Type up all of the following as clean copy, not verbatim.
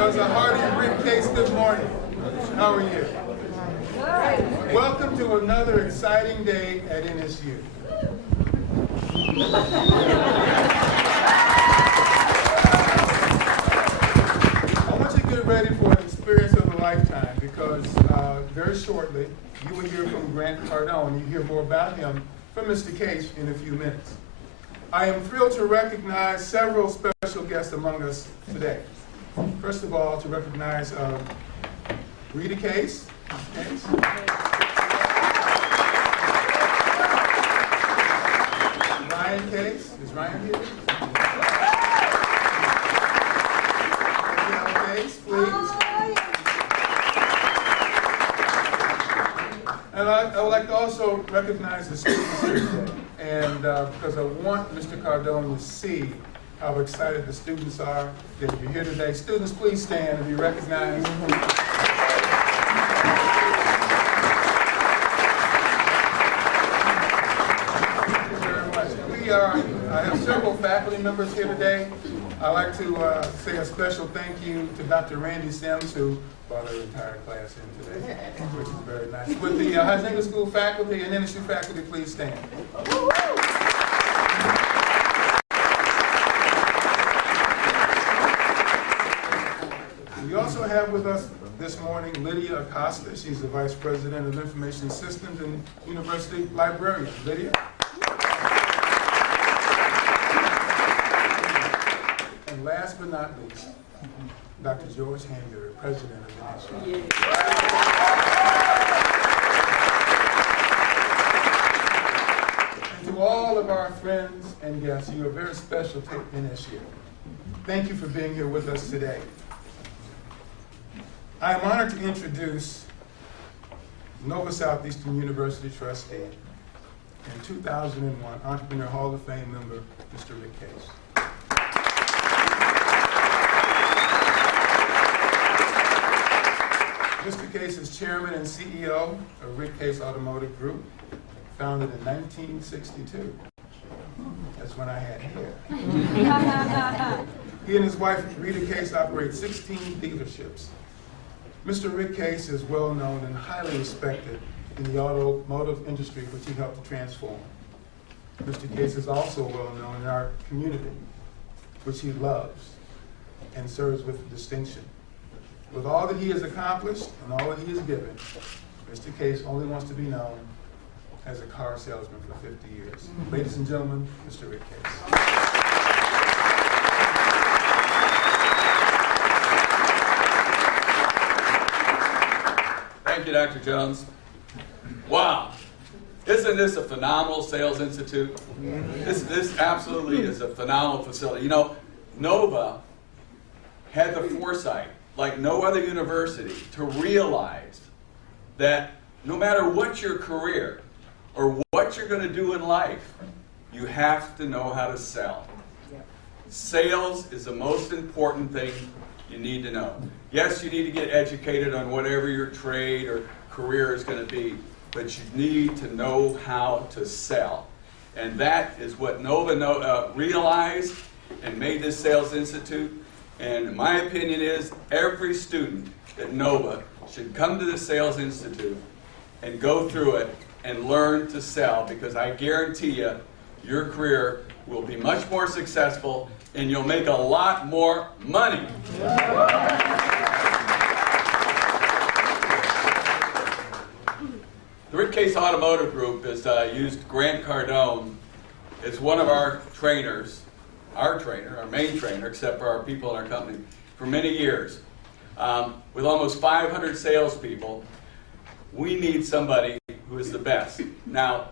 Does a hearty Rick Case, good morning. How are you? Welcome to another exciting day at NSU. I want you to get ready for an experience of a lifetime because very shortly you will hear from Grant Cardone. You hear more about him from Mr. Case in a few minutes. I am thrilled to recognize several special guests among us today. First of all, to recognize Rita Case. Ryan Case. Is Ryan here? Case, please. And I would like to also recognize the students here today. And because I want Mr. Cardone to see how excited the students are that you're here today. Students, please stand and be recognized. Thank you very much. I have several faculty members here today. I'd like to say a special thank you to Dr. Randy Sims, who brought her entire class in today, which is very nice. With the Huizenga School faculty and NSU faculty, please stand. We also have with us this morning Lydia Acosta. She's the Vice President of Information Systems and University Librarian. Lydia? And last but not least, Dr. George Hanbury, President of NSU. And to all of our friends and guests, you are very special to NSU. Thank you for being here with us today. I am honored to introduce Nova Southeastern University trustee and 2001 Entrepreneur Hall of Fame member, Mr. Rick Case. Mr. Case is chairman and CEO of Rick Case Automotive Group, founded in 1962. That's when I had hair. He and his wife, Rita Case, operate 16 dealerships. Mr. Rick Case is well known and highly respected in the automotive industry, which he helped to transform. Mr. Case is also well known in our community, which he loves and serves with distinction. With all that he has accomplished and all that he has given, Mr. Case only wants to be known as a car salesman for 50 years. Ladies and gentlemen, Mr. Rick Case. Thank you, Dr. Jones. Wow. Isn't this a phenomenal sales institute? This absolutely is a phenomenal facility. You know, Nova had the foresight, like no other university, to realize that no matter what your career or what you're going to do in life, you have to know how to sell. Sales is the most important thing you need to know. Yes, you need to get educated on whatever your trade or career is going to be, but you need to know how to sell. And that is what Nova realized and made this Sales Institute. And my opinion is every student at Nova should come to the Sales Institute and go through it and learn to sell, because I guarantee you your career will be much more successful and you'll make a lot more money. The Rick Case Automotive Group has used Grant Cardone as one of our trainers, our main trainer, except for our people in our company, for many years. With almost 500 salespeople, we need somebody who is the best. Now,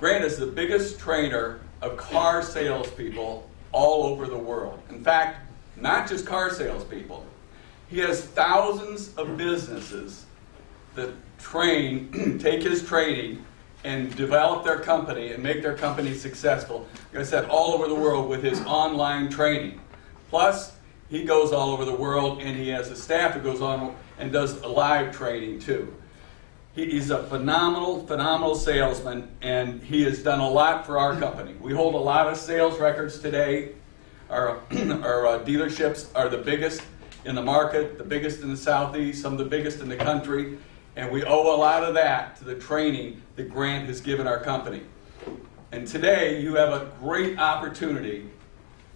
Grant is the biggest trainer of car salespeople all over the world. In fact, not just car salespeople. He has thousands of businesses that take his training and develop their company and make their company successful. Like I said, all over the world with his online training. Plus, he goes all over the world and he has a staff who goes on and does live training too. He's a phenomenal salesman, and he has done a lot for our company. We hold a lot of sales records today. Our dealerships are the biggest in the market, the biggest in the Southeast, some of the biggest in the country, and we owe a lot of that to the training that Grant has given our company. And today, you have a great opportunity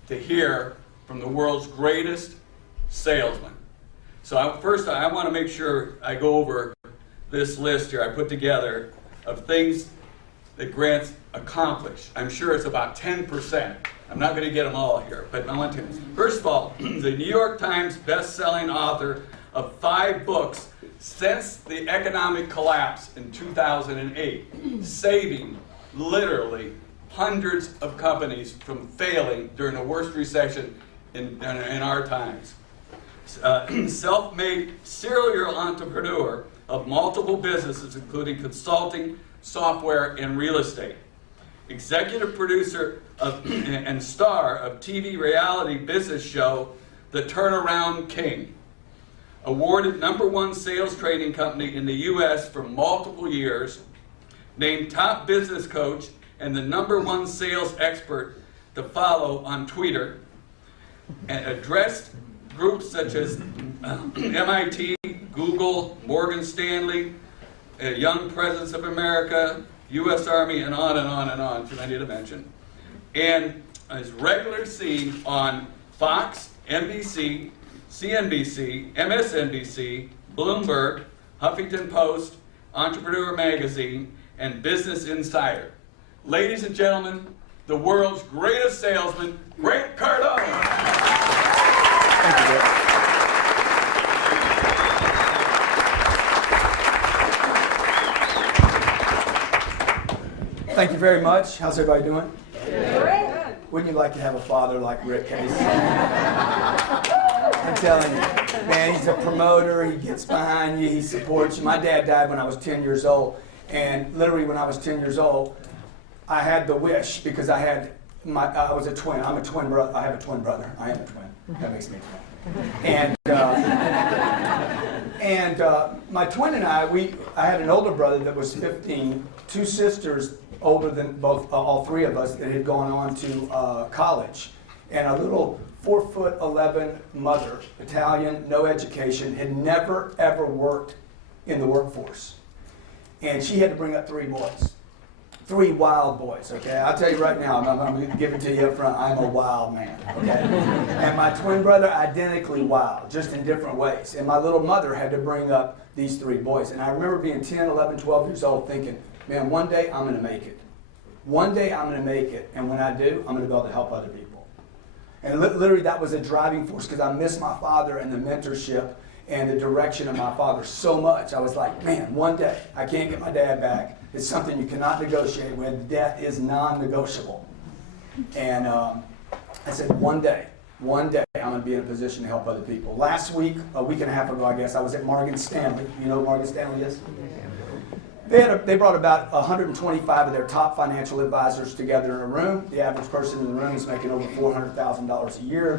to hear from the world's greatest salesman. So first, I want to make sure I go over this list here I put together of things that Grant's accomplished. I'm sure it's about 10%. I'm not going to get them all here, but I want to. First of all, the New York Times best-selling author of 5 books since the economic collapse in 2008, saving literally hundreds of companies from failing during the worst recession in our times. Self-made serial entrepreneur of multiple businesses, including consulting, software, and real estate. Executive producer of, and star of TV reality business show The Turnaround King. Awarded #1 sales training company in the U.S. for multiple years. Named top business coach and the #1 sales expert to follow on Twitter. And addressed groups such as MIT, Google, Morgan Stanley, Young Presidents of America, U.S. Army, and on and on and on, too many to mention. And is regularly seen on Fox, NBC, CNBC, MSNBC, Bloomberg, Huffington Post, Entrepreneur Magazine, and Business Insider. Ladies and gentlemen, the world's greatest salesman, Grant Cardone. Thank you, Rick. Thank you very much. How's everybody doing? Good. Wouldn't you like to have a father like Rick Case? I'm telling you, man, he's a promoter. He gets behind you. He supports you. My dad died when I was 10 years old. And literally when I was 10 years old, I had the wish because I was a twin. I'm a twin brother. I have a twin brother. I am a twin. That makes me a twin. And my twin and I had an older brother that was 15, 2 sisters older than all 3 of us that had gone on to college, and a little 4'11" mother, Italian, no education, had never ever worked in the workforce, and she had to bring up 3 boys. 3 wild boys, okay? I'll tell you right now, I'm going to give it to you up front, I'm a wild man, okay? And my twin brother, identically wild, just in different ways. And my little mother had to bring up these 3 boys. And I remember being 10, 11, 12 years old thinking, man, one day I'm going to make it. One day I'm going to make it, and when I do, I'm going to be able to help other people. And literally that was a driving force because I miss my father and the mentorship and the direction of my father so much. I was like, man, one day, I can't get my dad back. It's something you cannot negotiate with. Death is non-negotiable. And I said, one day, I'm going to be in a position to help other people. Last week, a week and a half ago, I guess, I was at Morgan Stanley. You know who Morgan Stanley is? They brought about 125 of their top financial advisors together in a room. The average person in the room is making over $400,000 a year.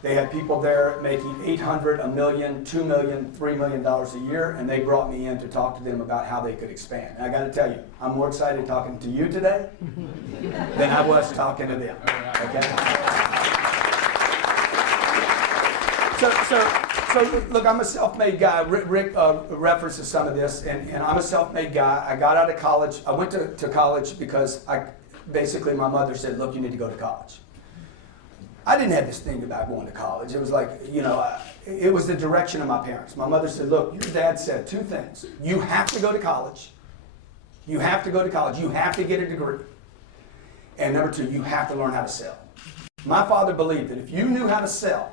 They had people there making $800,000, $1 million, $2 million, $3 million a year, and they brought me in to talk to them about how they could expand. And I got to tell you, I'm more excited talking to you today than I was talking to them. Okay? So look, I'm a self-made guy. Rick references some of this, and I'm a self-made guy. I got out of college. I went to college because basically my mother said, look, you need to go to college. I didn't have this thing about going to college. It was like, it was the direction of my parents. My mother said, look, your dad said 2 things. You have to go to college. You have to go to college. You have to get a degree. And number 2, you have to learn how to sell. My father believed that if you knew how to sell,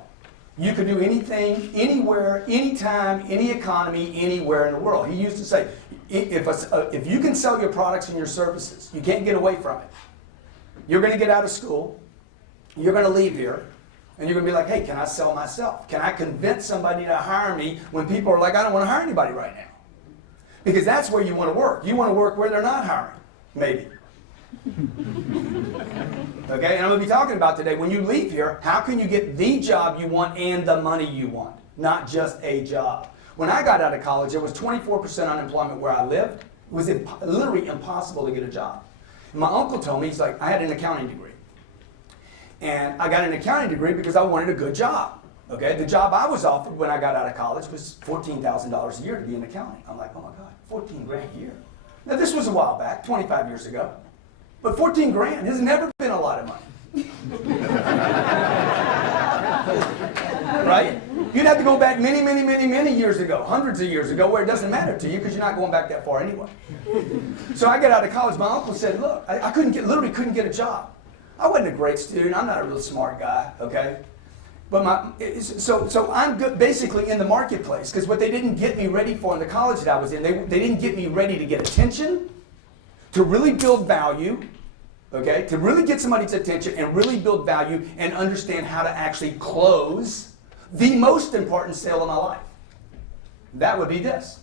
you could do anything, anywhere, anytime, any economy, anywhere in the world. He used to say, if you can sell your products and your services, you can't get away from it. You're going to get out of school. You're going to leave here, and you're going to be like, hey, can I sell myself? Can I convince somebody to hire me when people are like, I don't want to hire anybody right now? Because that's where you want to work. You want to work where they're not hiring, maybe. Okay, and I'm going to be talking about today, when you leave here, how can you get the job you want and the money you want, not just a job? When I got out of college, there was 24% unemployment where I lived. It was literally impossible to get a job. And my uncle told me, he's like, I had an accounting degree. And I got an accounting degree because I wanted a good job. Okay, the job I was offered when I got out of college was $14,000 a year to be in accounting. I'm like, oh my God, 14 grand a year. Now this was a while back, 25 years ago. But 14 grand has never been a lot of money. Right? You'd have to go back many years ago, hundreds of years ago, where it doesn't matter to you because you're not going back that far anyway. So I got out of college. My uncle said, look, I literally couldn't get a job. I wasn't a great student. I'm not a real smart guy, okay? But so I'm basically in the marketplace because what they didn't get me ready for in the college that I was in, they didn't get me ready to get attention, to really build value, okay? To really get somebody's attention and really build value and understand how to actually close the most important sale of my life. That would be this.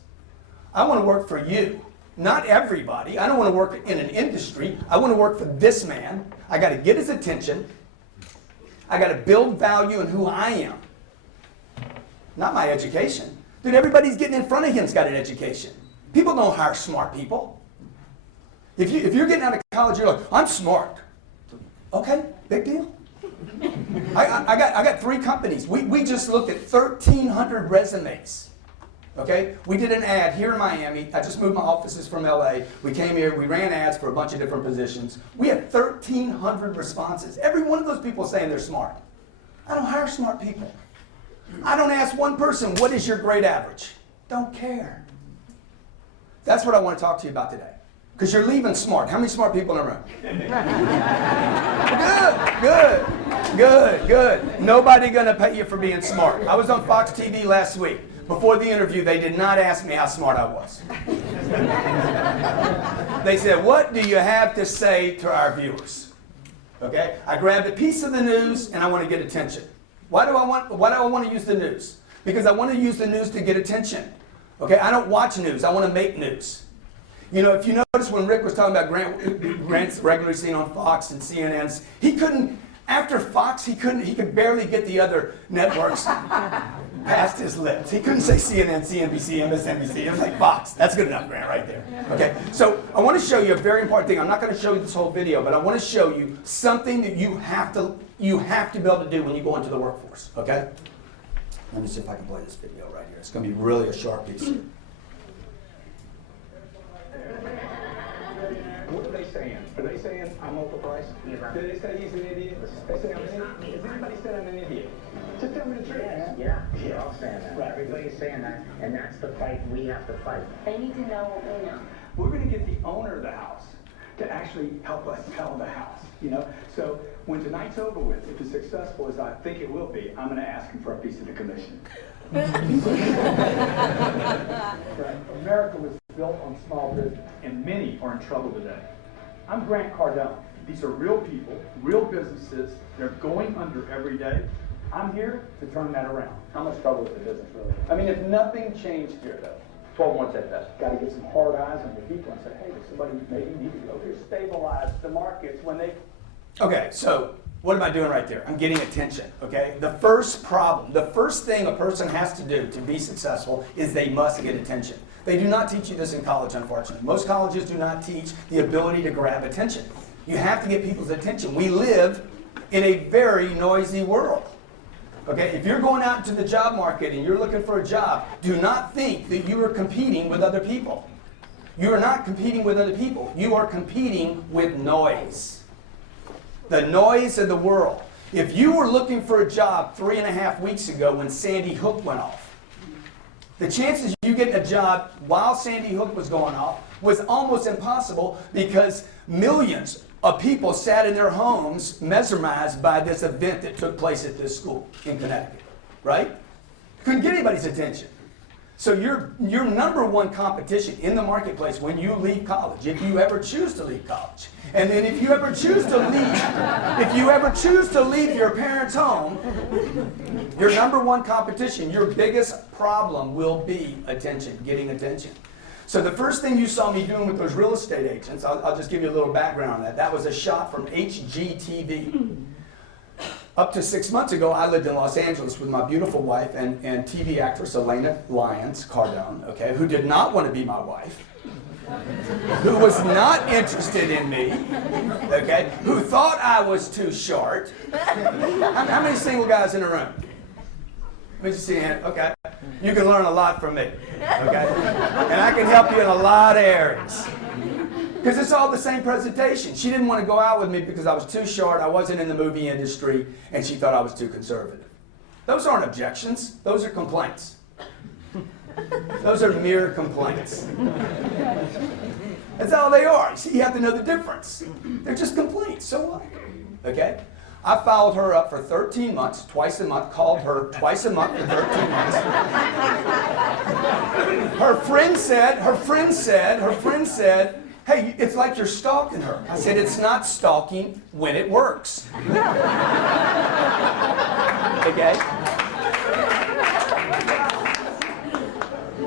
I want to work for you, not everybody. I don't want to work in an industry. I want to work for this man. I got to get his attention. I got to build value in who I am, not my education. Dude, everybody's getting in front of him's got an education. People don't hire smart people. If you're getting out of college, you're like, I'm smart. Okay, big deal. I got 3 companies. We just looked at 1,300 resumes. Okay, we did an ad here in Miami. I just moved my offices from LA. We came here, we ran ads for a bunch of different positions. We had 1,300 responses. Every one of those people saying they're smart. I don't hire smart people. I don't ask one person, what is your grade average? Don't care. That's what I want to talk to you about today. Because you're leaving smart. How many smart people in the room? Good. Nobody gonna pay you for being smart. I was on Fox TV last week. Before the interview, they did not ask me how smart I was. They said, what do you have to say to our viewers? Okay? I grabbed a piece of the news and I want to get attention. Why do I want to use the news? Because I want to use the news to get attention. Okay? I don't watch news. I want to make news. You know, if you notice when Rick was talking about Grant's regularly seen on Fox and CNN's, he couldn't, after Fox, he could barely get the other networks past his lips. He couldn't say CNN, CNBC, MSNBC. It was like Fox. That's good enough, Grant, right there. Okay, so I want to show you a very important thing. I'm not going to show you this whole video, but I want to show you something that you have to be able to do when you go into the workforce, okay? Let me see if I can play this video right here. It's going to be really a sharp piece here. What are they saying? Are they saying I'm overpriced? Yeah. Do they say he's an idiot? They say I'm an idiot? Has anybody said I'm an idiot? Just tell me the truth. Yeah, they're all saying that. Right. Everybody's saying that, and that's the fight we have to fight. They need to know what we know. We're going to get the owner of the house to actually help us sell the house, you know? So when tonight's over with, if it's successful as I think it will be, I'm going to ask him for a piece of the commission. Right. America was built on small business, and many are in trouble today. I'm Grant Cardone. These are real people, real businesses. They're going under every day. I'm here to turn that around. How much trouble is the business really? I mean, if nothing changed here, though, 12 months at best. Got to get some hard eyes on your people and say, hey, somebody maybe need to go here, stabilize the markets when they. Okay, so what am I doing right there? I'm getting attention, okay? The first problem, the first thing a person has to do to be successful is they must get attention. They do not teach you this in college, unfortunately. Most colleges do not teach the ability to grab attention. You have to get people's attention. We live in a very noisy world. Okay, if you're going out into the job market and you're looking for a job, do not think that you are competing with other people. You are not competing with other people. You are competing with noise. The noise of the world. If you were looking for a job 3.5 weeks ago when Sandy Hook went off, the chances you getting a job while Sandy Hook was going off was almost impossible because millions of people sat in their homes mesmerized by this event that took place at this school in Connecticut, right? Couldn't get anybody's attention. So your number one competition in the marketplace when you leave college, if you ever choose to leave college, and then if you ever choose to leave your parents' home, your number one competition, your biggest problem will be attention, getting attention. So the first thing you saw me doing with those real estate agents, I'll just give you a little background on that. That was a shot from HGTV. Up to 6 months ago, I lived in Los Angeles with my beautiful wife and TV actress Elena Lyons Cardone, okay, who did not want to be my wife, who was not interested in me, okay, who thought I was too short. How many single guys in the room? Let me just see your hand. Okay. You can learn a lot from me. Okay? And I can help you in a lot of areas. Because it's all the same presentation. She didn't want to go out with me because I was too short, I wasn't in the movie industry, and she thought I was too conservative. Those aren't objections. Those are complaints. Those are mere complaints. That's all they are. See, you have to know the difference. They're just complaints. So what? Okay? I followed her up for 13 months, twice a month, called her twice a month for 13 months. Her friend said, hey, it's like you're stalking her. I said, it's not stalking when it works. Okay?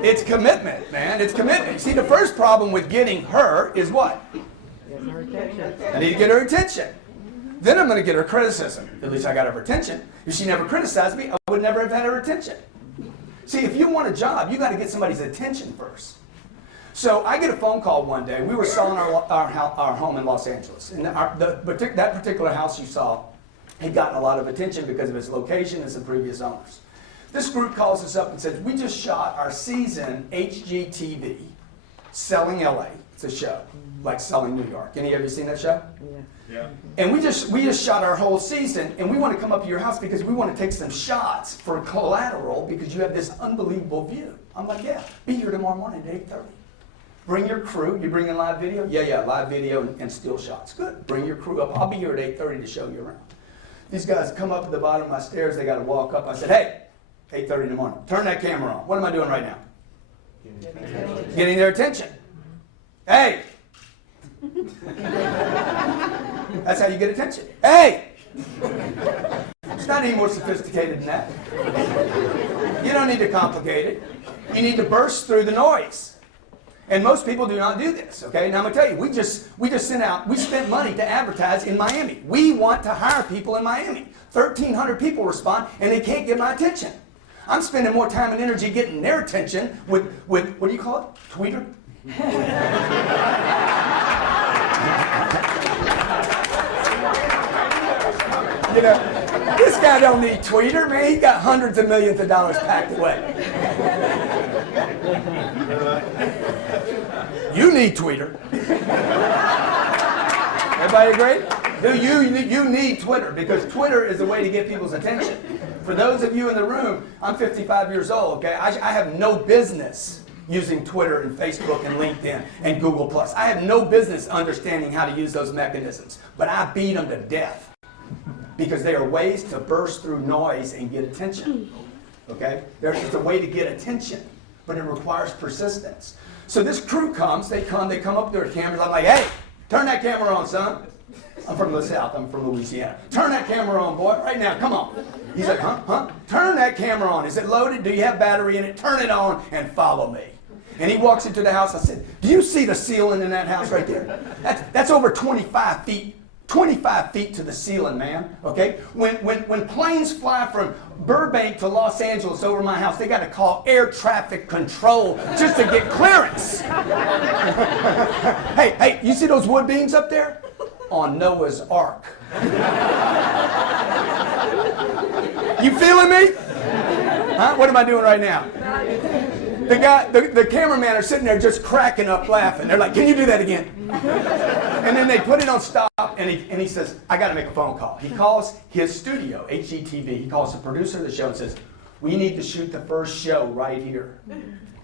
It's commitment, man. It's commitment. See, the first problem with getting her is what? I need to get her attention. Then I'm going to get her criticism. At least I got her attention. If she never criticized me, I would never have had her attention. See, if you want a job, you got to get somebody's attention first. So I get a phone call one day. We were selling our home in Los Angeles. And that particular house you saw had gotten a lot of attention because of its location and some previous owners. This group calls us up and says, we just shot our season HGTV, Selling LA. It's a show, like Selling New York. Any of you seen that show? Yeah. And we just shot our whole season, and we want to come up to your house because we want to take some shots for collateral because you have this unbelievable view. I'm like, yeah, be here tomorrow morning at 8:30. Bring your crew. You bring in live video? Yeah, live video and still shots. Good. Bring your crew up. I'll be here at 8:30 to show you around. These guys come up at the bottom of my stairs. They got to walk up. I said, hey, 8:30 in the morning. Turn that camera on. What am I doing right now? Getting their attention. Hey! That's how you get attention. Hey! It's not any more sophisticated than that. You don't need to complicate it. You need to burst through the noise. And most people do not do this, okay? Now I'm going to tell you, we spent money to advertise in Miami. We want to hire people in Miami. 1,300 people respond, and they can't get my attention. I'm spending more time and energy getting their attention with what do you call it? Tweeter? You know, this guy don't need Tweeter, man. He got hundreds of millions of dollars packed away. You need Tweeter. Everybody agree? You need Twitter because Twitter is the way to get people's attention. For those of you in the room, I'm 55 years old, okay? I have no business using Twitter and Facebook and LinkedIn and Google+. I have no business understanding how to use those mechanisms, but I beat them to death because they are ways to burst through noise and get attention, okay? It's a way to get attention, but it requires persistence. So this crew comes, they come up to their cameras. I'm like, hey, turn that camera on, son. I'm from the South, I'm from Louisiana. Turn that camera on, boy, right now, come on. He's like, huh? Turn that camera on. Is it loaded? Do you have battery in it? Turn it on and follow me. And he walks into the house. I said, do you see the ceiling in that house right there? That's over 25 feet. 25 feet to the ceiling, man, okay? When planes fly from Burbank to Los Angeles over my house, they got to call air traffic control just to get clearance. Hey, you see those wood beams up there? On Noah's Ark. You feeling me? Huh? What am I doing right now? The cameraman are sitting there just cracking up laughing. They're like, can you do that again? And then they put it on stop, and he says, I got to make a phone call. He calls his studio, HGTV. He calls the producer of the show and says, we need to shoot the first show right here.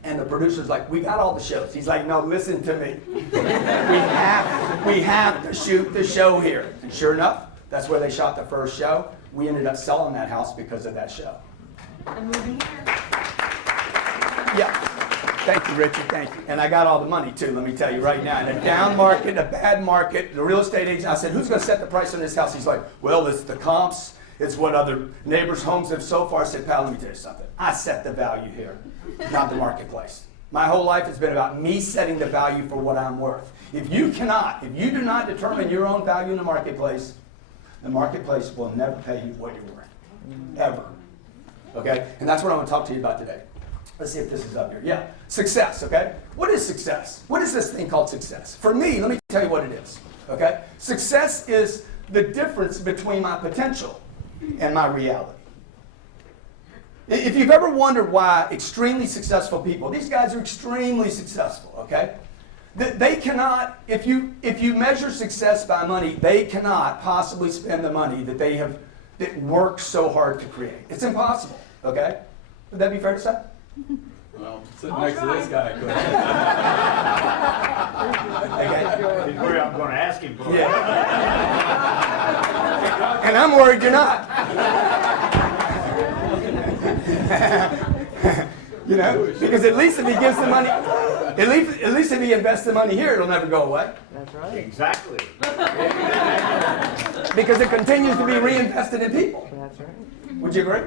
And the producer's like, we got all the shows. He's like, no, listen to me. We have to shoot the show here. And sure enough, that's where they shot the first show. We ended up selling that house because of that show. I'm moving here. Yeah. Thank you, Richard. Thank you. And I got all the money, too, let me tell you right now. In a down market, a bad market, the real estate agent, I said, who's going to set the price on this house? He's like, well, it's the comps. It's what other neighbors' homes have so far. I said, pal, let me tell you something. I set the value here, not the marketplace. My whole life has been about me setting the value for what I'm worth. If you do not determine your own value in the marketplace will never pay you what you're worth. Ever. Okay? And that's what I want to talk to you about today. Let's see if this is up here. Yeah. Success, okay? What is success? What is this thing called success? For me, let me tell you what it is. Okay? Success is the difference between my potential and my reality. If you've ever wondered why extremely successful people, these guys are extremely successful, okay? They cannot, if you measure success by money, they cannot possibly spend the money that worked so hard to create. It's impossible, okay? Would that be fair to say? Well, sitting next to this guy, go ahead. Okay? Where I'm going to ask him for. Yeah. And I'm worried you're not. You know, because at least if he gives the money, at least if he invests the money here, it'll never go away. That's right. Exactly. Because it continues to be reinvested in people. That's right. Would you agree?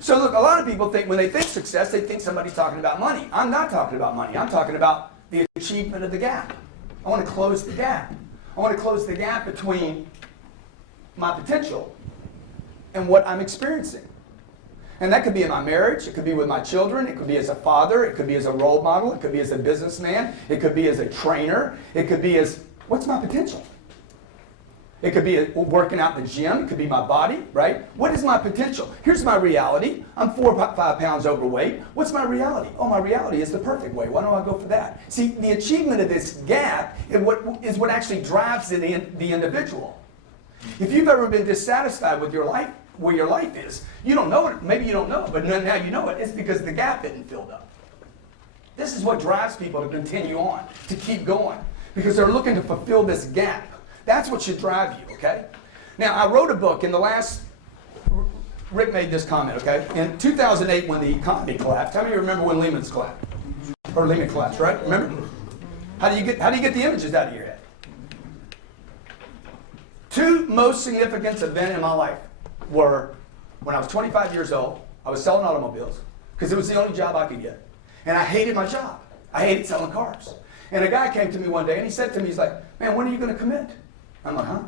So look, a lot of people think when they think success, they think somebody's talking about money. I'm not talking about money. I'm talking about the achievement of the gap. I want to close the gap. I want to close the gap between my potential and what I'm experiencing. And that could be in my marriage, it could be with my children, it could be as a father, it could be as a role model, it could be as a businessman, it could be as a trainer, it could be as, what's my potential? It could be working out in the gym, it could be my body, right? What is my potential? Here's my reality. I'm 4 or 5 pounds overweight. What's my reality? Oh, my reality is the perfect way. Why don't I go for that? See, the achievement of this gap is what actually drives the individual. If you've ever been dissatisfied with your life, where your life is, you don't know it, maybe you don't know it, but now you know it. It's because the gap isn't filled up. This is what drives people to continue on, to keep going, because they're looking to fulfill this gap. That's what should drive you, okay? Now, I wrote a book in the last, Rick made this comment, okay? In 2008, when the economy collapsed, how many of you remember when Lehman's collapsed? Or Lehman collapsed, right? Remember? How do you get the images out of your head? 2 most significant events in my life were when I was 25 years old, I was selling automobiles because it was the only job I could get. And I hated my job. I hated selling cars. And a guy came to me one day and he said to me, he's like, man, when are you going to commit? I'm like, huh?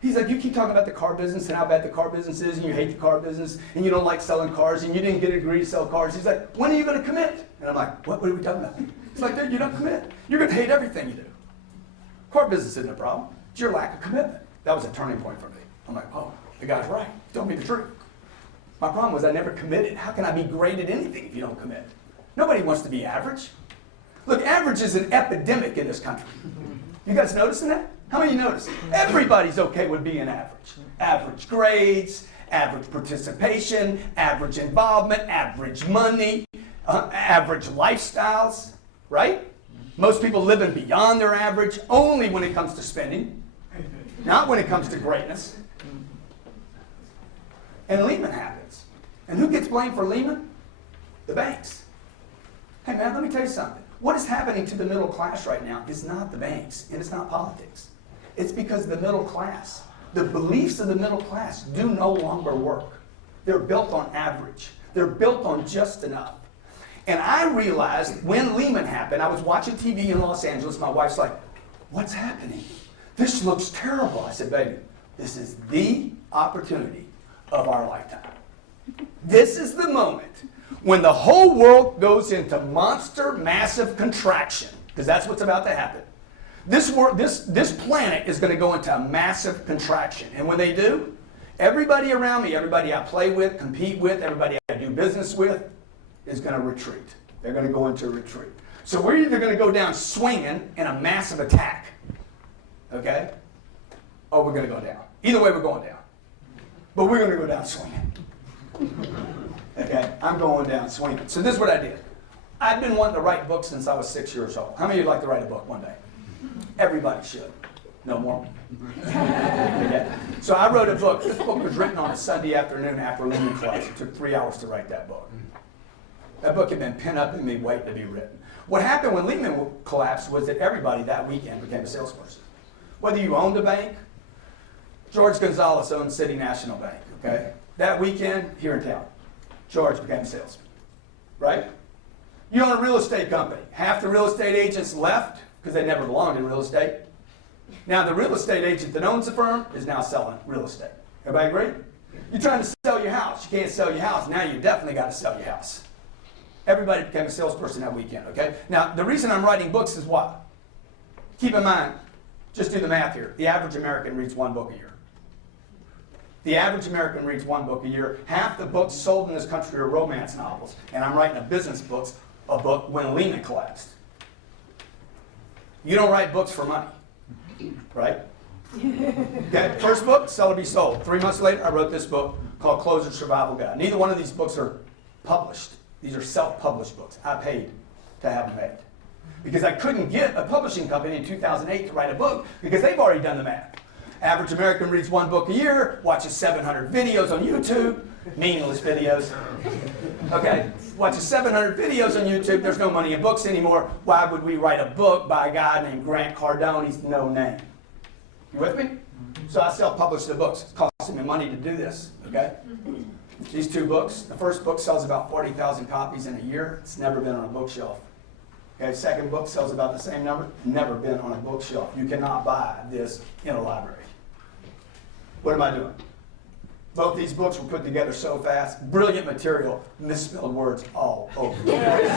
He's like, you keep talking about the car business and how bad the car business is and you hate the car business and you don't like selling cars and you didn't get a degree to sell cars. He's like, when are you going to commit? And I'm like, what are we talking about? He's like, dude, you don't commit. You're going to hate everything you do. Car business isn't a problem. It's your lack of commitment. That was a turning point for me. I'm like, oh, the guy's right. He told me the truth. My problem was I never committed. How can I be great at anything if you don't commit? Nobody wants to be average. Look, average is an epidemic in this country. You guys noticing that? How many of you notice? Everybody's okay with being average. Average grades, average participation, average involvement, average money, average lifestyles, right? Most people living beyond their average only when it comes to spending, not when it comes to greatness. And Lehman happens. And who gets blamed for Lehman? The banks. Hey man, let me tell you something. What is happening to the middle class right now is not the banks, and it's not politics. It's because the middle class, the beliefs of the middle class do no longer work. They're built on average. They're built on just enough. And I realized when Lehman happened, I was watching TV in Los Angeles. My wife's like, what's happening? This looks terrible. I said, baby, this is the opportunity of our lifetime. This is the moment when the whole world goes into monster, massive contraction, because that's what's about to happen. This planet is going to go into a massive contraction. And when they do, everybody around me, everybody I play with, compete with, everybody I do business with, is going to retreat. They're going to go into retreat. So we're either going to go down swinging in a massive attack, okay? Or we're going to go down. Either way, we're going down. But we're going to go down swinging. Okay? I'm going down swinging. So this is what I did. I've been wanting to write books since I was 6 years old. How many of you would like to write a book one day? Everybody should. No more? Okay. So I wrote a book. This book was written on a Sunday afternoon after Lehman collapsed. It took 3 hours to write that book. That book had been pinned up in me waiting to be written. What happened when Lehman collapsed was that everybody that weekend became a salesperson. Whether you owned a bank, George Gonzalez owned City National Bank, okay? That weekend, here in town, George became a salesman, right? You own a real estate company. Half the real estate agents left because they never belonged in real estate. Now the real estate agent that owns the firm is now selling real estate. Everybody agree? You're trying to sell your house. You can't sell your house. Now you definitely got to sell your house. Everybody became a salesperson that weekend, okay? Now, the reason I'm writing books is what? Keep in mind, just do the math here. The average American reads 1 book a year. The average American reads one book a year. Half the books sold in this country are romance novels. And I'm writing a book when Lehman collapsed. You don't write books for money, right? Okay, first book, sell or be sold. 3 months later, I wrote this book called Closer Survival Guide. Neither one of these books are published. These are self-published books. I paid to have them made. Because I couldn't get a publishing company in 2008 to write a book because they've already done the math. Average American reads one book a year, watches 700 videos on YouTube, meaningless videos. Okay, watches 700 videos on YouTube. There's no money in books anymore. Why would we write a book by a guy named Grant Cardone? He's no name. You with me? So I self-publish the books. It's costing me money to do this, okay? These 2 books, the first book sells about 40,000 copies in a year. It's never been on a bookshelf. Okay, second book sells about the same number. Never been on a bookshelf. You cannot buy this in a library. What am I doing? Both these books were put together so fast. Brilliant material, misspelled words all over the place.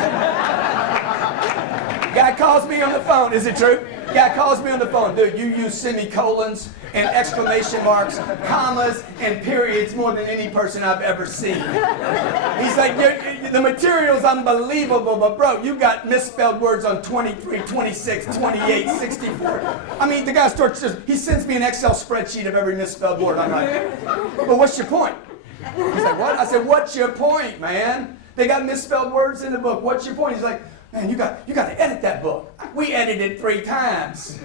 Guy calls me on the phone. Is it true? Guy calls me on the phone. Dude, you use semicolons and exclamation marks, commas, and periods more than any person I've ever seen. He's like, the material's unbelievable, but bro, you got misspelled words on 23, 26, 28, 64. I mean, the guy he sends me an Excel spreadsheet of every misspelled word. I'm like, but what's your point? He's like, what? I said, what's your point, man? They got misspelled words in the book. What's your point? He's like, man, you got to edit that book. We edited it 3 times.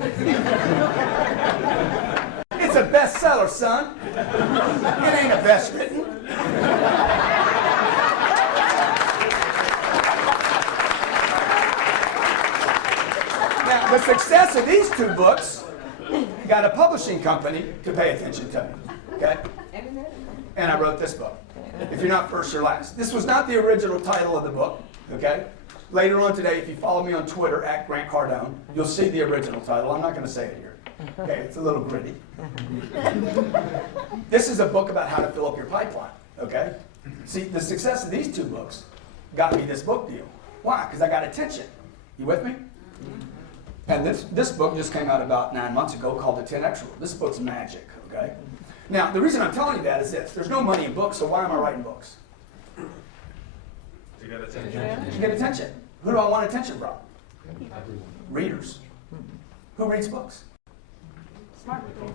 It's a bestseller, son. It ain't a best written. Now, the success of these 2 books got a publishing company to pay attention to me. Okay? And I wrote this book. If you're not first, you're last. This was not the original title of the book. Okay? Later on today, if you follow me on Twitter, @Grant Cardone, you'll see the original title. I'm not going to say it here. Okay, it's a little gritty. This is a book about how to fill up your pipeline. Okay? See, the success of these 2 books got me this book deal. Why? Because I got attention. You with me? And this book just came out about 9 months ago called The 10X Rule. This book's magic. Okay? Now, the reason I'm telling you that is this. There's no money in books, so why am I writing books? To get attention. To get attention. Who do I want attention from? Readers. Who reads books? Smart people.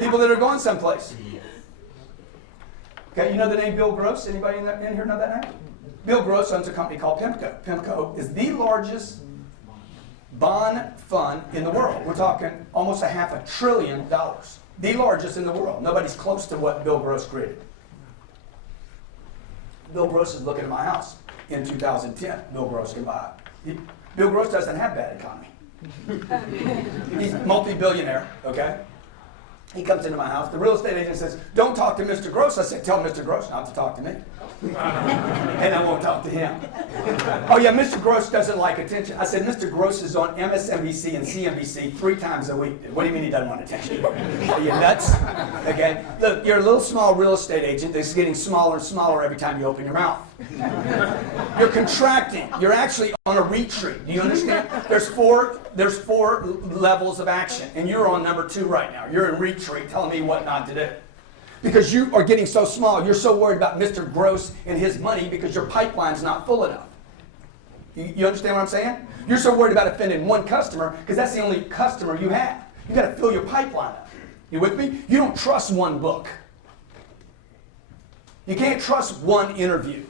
People that are going someplace. Okay, you know the name Bill Gross? Anybody in here know that name? Bill Gross owns a company called PIMCO. PIMCO is the largest bond fund in the world. We're talking almost $500 billion. The largest in the world. Nobody's close to what Bill Gross created. Bill Gross is looking at my house in 2010. Bill Gross can buy it. Bill Gross doesn't have bad economy. He's multi-billionaire, okay? He comes into my house. The real estate agent says, don't talk to Mr. Gross. I said, tell Mr. Gross not to talk to me. And I won't talk to him. Oh yeah, Mr. Gross doesn't like attention. I said, Mr. Gross is on MSNBC and CNBC 3 times a week. What do you mean he doesn't want attention? Are you nuts? Okay, look, you're a little small real estate agent that's getting smaller and smaller every time you open your mouth. You're contracting. You're actually on a retreat. Do you understand? There's four levels of action, and you're on number 2 right now. You're in retreat, telling me what not to do. Because you are getting so small, you're so worried about Mr. Gross and his money because your pipeline's not full enough. You understand what I'm saying? You're so worried about offending one customer because that's the only customer you have. You got to fill your pipeline up. You with me? You don't trust one book. You can't trust one interview.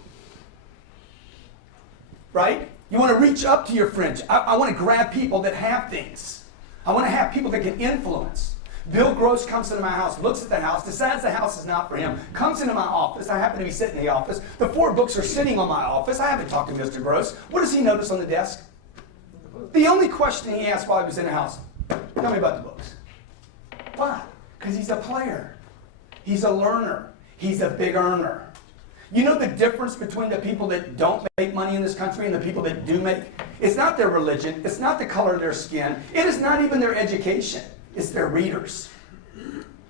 Right? You want to reach up to your friends. I want to grab people that have things. I want to have people that can influence. Bill Gross comes into my house, looks at the house, decides the house is not for him, comes into my office. I happen to be sitting in the office. The 4 books are sitting on my office. I haven't talked to Mr. Gross. What does he notice on the desk? The only question he asked while he was in the house, tell me about the books. Why? Because he's a player. He's a learner. He's a big earner. You know the difference between the people that don't make money in this country and the people that do make? It's not their religion. It's not the color of their skin. It is not even their education. It's their readers.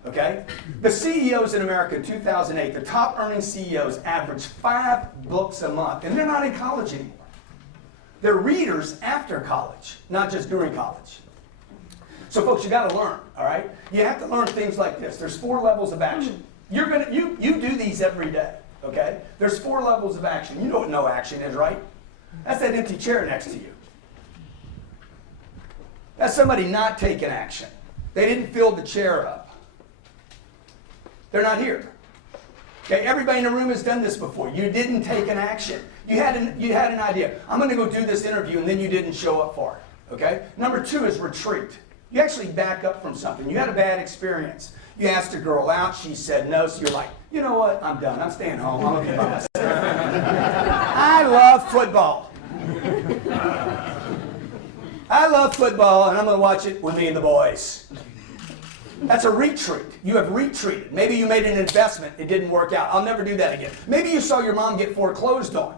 Okay? The CEOs in America in 2008, the top earning CEOs average 5 books a month, and they're not in college anymore. They're readers after college, not just during college. So folks, you got to learn, all right? You have to learn things like this. There's 4 levels of action. You do these every day, okay? There's 4 levels of action. You know what no action is, right? That's that empty chair next to you. That's somebody not taking action. They didn't fill the chair up. They're not here. Okay, everybody in the room has done this before. You didn't take an action. You had an idea. I'm going to go do this interview, and then you didn't show up for it. Okay? Number 2 is retreat. You actually back up from something. You had a bad experience. You asked a girl out. She said no. So you're like, you know what? I'm done. I'm staying home. I'm going to be by myself. I love football. I love football, and I'm going to watch it with me and the boys. That's a retreat. You have retreated. Maybe you made an investment. It didn't work out. I'll never do that again. Maybe you saw your mom get foreclosed on.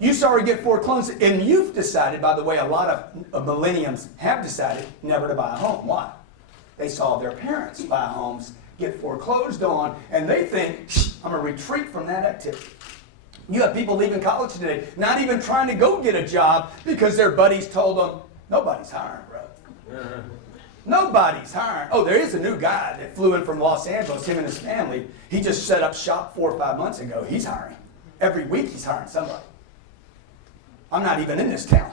You saw her get foreclosed, and you've decided, by the way, a lot of millennials have decided never to buy a home. Why? They saw their parents buy homes, get foreclosed on, and they think, I'm going to retreat from that activity. You have people leaving college today, not even trying to go get a job because their buddies told them, nobody's hiring, bro. Nobody's hiring. Oh, there is a new guy that flew in from Los Angeles, him and his family. He just set up shop 4 or 5 months ago. He's hiring. Every week he's hiring somebody. I'm not even in this town.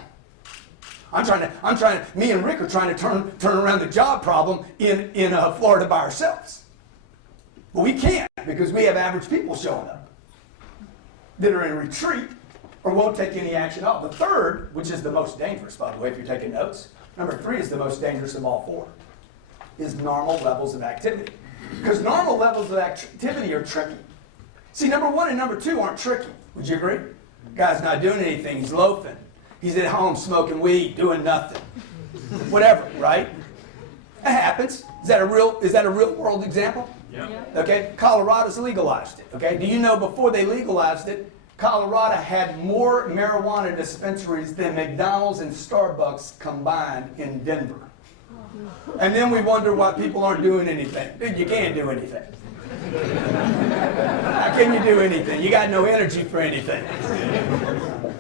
Me and Rick are trying to turn around the job problem in Florida by ourselves. But we can't because we have average people showing up that are in retreat or won't take any action at all. The third, which is the most dangerous, by the way, if you're taking notes, number 3 is the most dangerous of all 4, is normal levels of activity. Because normal levels of activity are tricky. See, number 1 and number 2 aren't tricky. Would you agree? Guy's not doing anything. He's loafing. He's at home smoking weed, doing nothing. Whatever, right? That happens. Is that a real world example? Yeah. Okay, Colorado's legalized it. Okay, do you know before they legalized it, Colorado had more marijuana dispensaries than McDonald's and Starbucks combined in Denver. And then we wonder why people aren't doing anything. Dude, you can't do anything. How can you do anything? You got no energy for anything.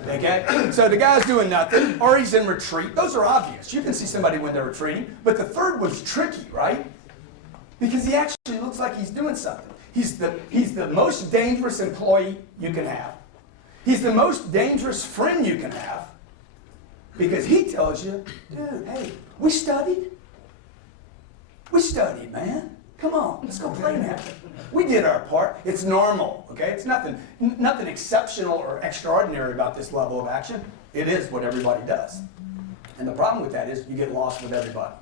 Okay? So the guy's doing nothing, or he's in retreat. Those are obvious. You can see somebody when they're retreating. But the third one's tricky, right? Because he actually looks like he's doing something. He's the most dangerous employee you can have. He's the most dangerous friend you can have. Because he tells you, dude, hey, we studied. We studied, man. Come on, let's go play now. We did our part. It's normal, okay? It's nothing exceptional or extraordinary about this level of action. It is what everybody does. And the problem with that is you get lost with everybody.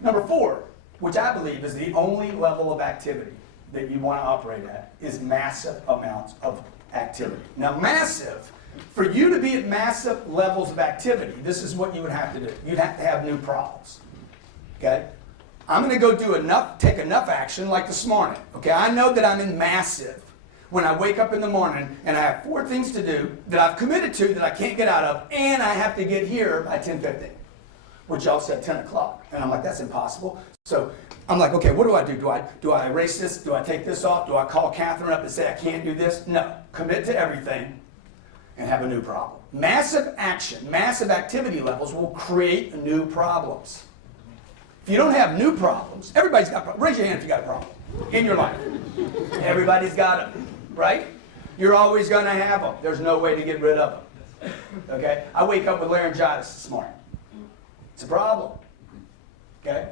Number 4, which I believe is the only level of activity that you want to operate at, is massive amounts of activity. Now, massive, for you to be at massive levels of activity, this is what you would have to do. You'd have to have new problems, okay? I'm going to go take enough action like this morning. Okay, I know that I'm in massive when I wake up in the morning and I have 4 things to do that I've committed to that I can't get out of, and I have to get here by 10:15, which y'all said 10 o'clock. And I'm like, that's impossible. So I'm like, okay, what do I do? Do I erase this? Do I take this off? Do I call Catherine up and say I can't do this? No. Commit to everything and have a new problem. Massive action, massive activity levels will create new problems. If you don't have new problems, everybody's got problems. Raise your hand if you got a problem in your life. Everybody's got them, right? You're always going to have them. There's no way to get rid of them. Okay? I wake up with laryngitis this morning. It's a problem. Okay?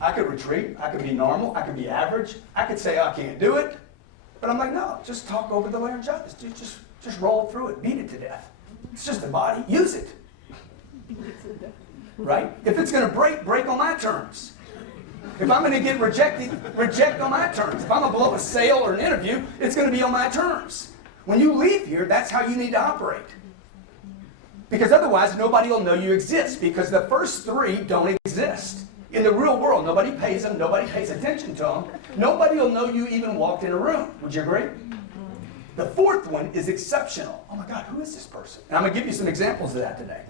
I could retreat. I could be normal. I could be average. I could say, I can't do it. But I'm like, no, just talk over the laryngitis. Just roll through it. Beat it to death. It's just a body. Use it. Right? If it's going to break on my terms. If I'm going to get reject on my terms. If I'm going to blow a sale or an interview, it's going to be on my terms. When you leave here, that's how you need to operate. Because otherwise, nobody will know you exist. Because the first 3 don't exist. In the real world, nobody pays them. Nobody pays attention to them. Nobody will know you even walked in a room. Would you agree? The 4th one is exceptional. Oh my God, who is this person? And I'm going to give you some examples of that today.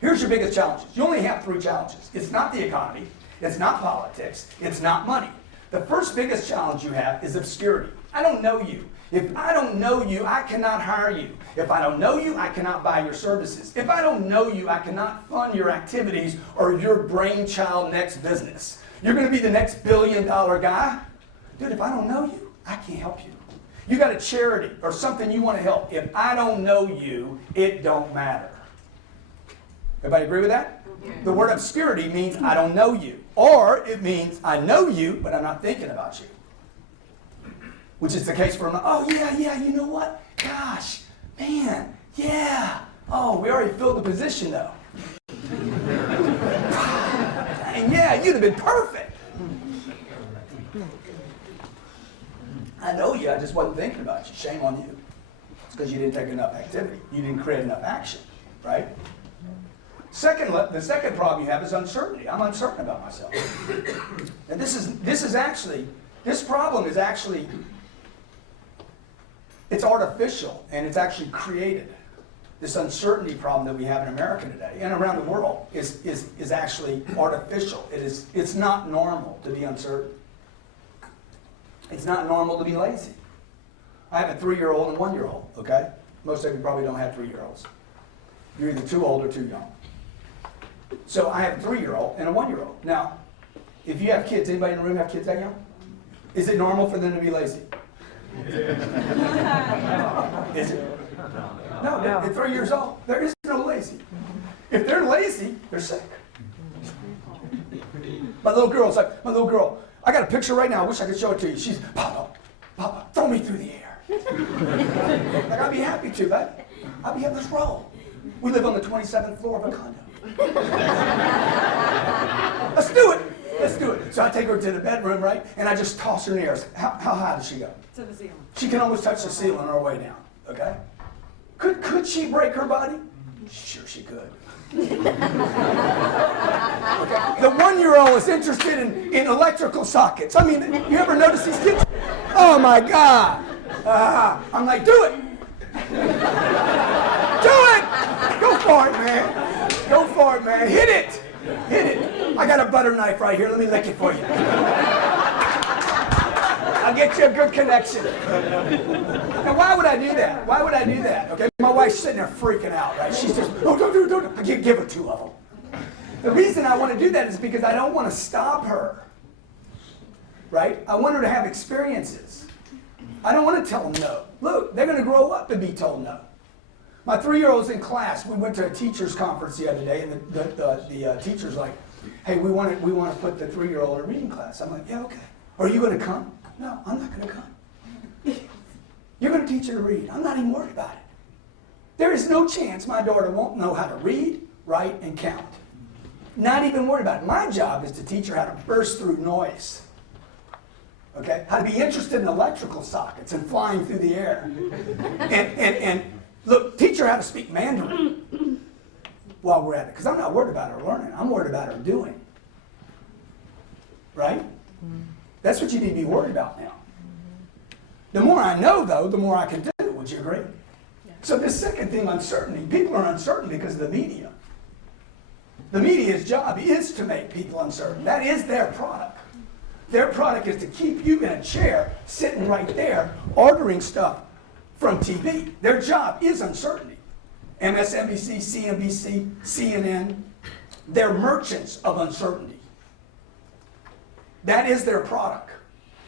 Here's your biggest challenges. You only have 3 challenges. It's not the economy. It's not politics. It's not money. The first biggest challenge you have is obscurity. I don't know you. If I don't know you, I cannot hire you. If I don't know you, I cannot buy your services. If I don't know you, I cannot fund your activities or your brainchild next business. You're going to be the next billion-dollar guy? Dude, if I don't know you, I can't help you. You got a charity or something you want to help. If I don't know you, it don't matter. Everybody agree with that? The word obscurity means I don't know you. Or it means I know you, but I'm not thinking about you. Which is the case for, oh, yeah, you know what? Gosh, man, yeah. Oh, we already filled the position, though. And yeah, you'd have been perfect. I know you, I just wasn't thinking about you. Shame on you. It's because you didn't take enough activity. You didn't create enough action, right? The second problem you have is uncertainty. I'm uncertain about myself. And this problem is actually, it's artificial and it's actually created. This uncertainty problem that we have in America today and around the world is actually artificial. It's not normal to be uncertain. It's not normal to be lazy. I have a 3-year-old and a 1-year-old, okay? Most of you probably don't have 3-year-olds. You're either too old or too young. So I have a 3-year-old and a 1-year-old. Now, if you have kids, anybody in the room have kids that young? Is it normal for them to be lazy? Is it? No, they're 3 years old. There is no lazy. If they're lazy, they're sick. My little girl, I got a picture right now. I wish I could show it to you. She's, Papa, throw me through the air. Like, I'd be happy to, bud. I'd be able to roll. We live on the 27th floor of a condo. Let's do it. Let's do it. So I take her to the bedroom, right? And I just toss her in the air. How high does she go? To the ceiling. She can almost touch the ceiling on her way down, okay? Could she break her body? Sure she could. Okay. The 1-year-old is interested in electrical sockets. I mean, you ever notice these kids? Oh my God. I'm like, do it. Do it. Go for it, man. Go for it, man. Hit it. Hit it. I got a butter knife right here. Let me lick it for you. I'll get you a good connection. Now, why would I do that? Why would I do that? Okay, my wife's sitting there freaking out, right? She's just, oh, don't. I give her 2 of them. The reason I want to do that is because I don't want to stop her, right? I want her to have experiences. I don't want to tell them no. Look, they're going to grow up and be told no. My 3-year-old's in class. We went to a teacher's conference the other day, and the teacher's like, hey, we want to put the 3-year-old in a reading class. I'm like, yeah, okay. Are you going to come? No, I'm not going to come. You're going to teach her to read. I'm not even worried about it. There is no chance my daughter won't know how to read, write, and count. Not even worried about it. My job is to teach her how to burst through noise. Okay? How to be interested in electrical sockets and flying through the air. And look, teach her how to speak Mandarin while we're at it. Because I'm not worried about her learning. I'm worried about her doing. Right? That's what you need to be worried about now. The more I know, though, the more I can do. Would you agree? Yeah. So this second thing, uncertainty. People are uncertain because of the media. The media's job is to make people uncertain. That is their product. Their product is to keep you in a chair, sitting right there, ordering stuff from TV. Their job is uncertainty. MSNBC, CNBC, CNN, they're merchants of uncertainty. That is their product.